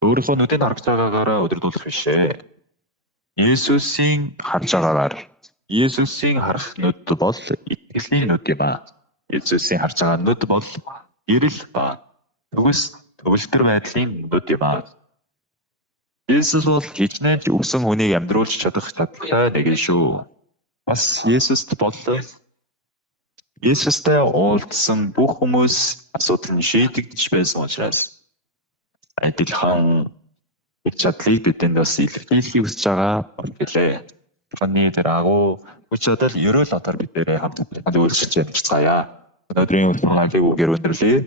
өөрийнхөө нүдэнд харагдж байгаагаараа удирдуулах бишээ. Есүсийн харж байгаагаар. Есүсийн харах нүд бол итгэлийн нүд юм аа. Есүсийн харж байгаа нүд бол эрэл ба төгөлтөр байдлын нүд юм аа. Есүс бол хичнээн өгсөн хүнийг амьдруулж чадах чадaltaй нэг шүү. Бас Есүстэй уулзсан бүх хүмүүс асуудал нь шийдэгдэж байсан учраас адилхан чадлыг бидэнд бас илэрхийлэхийг хүсэж байгаа болжээ. Түүний тэр агуу хүч чадал ерөөл отор бидээрээ хамт үйлчлэж явцгаая. Өнөөдрийн удаагийн үгээр өндөрлөе.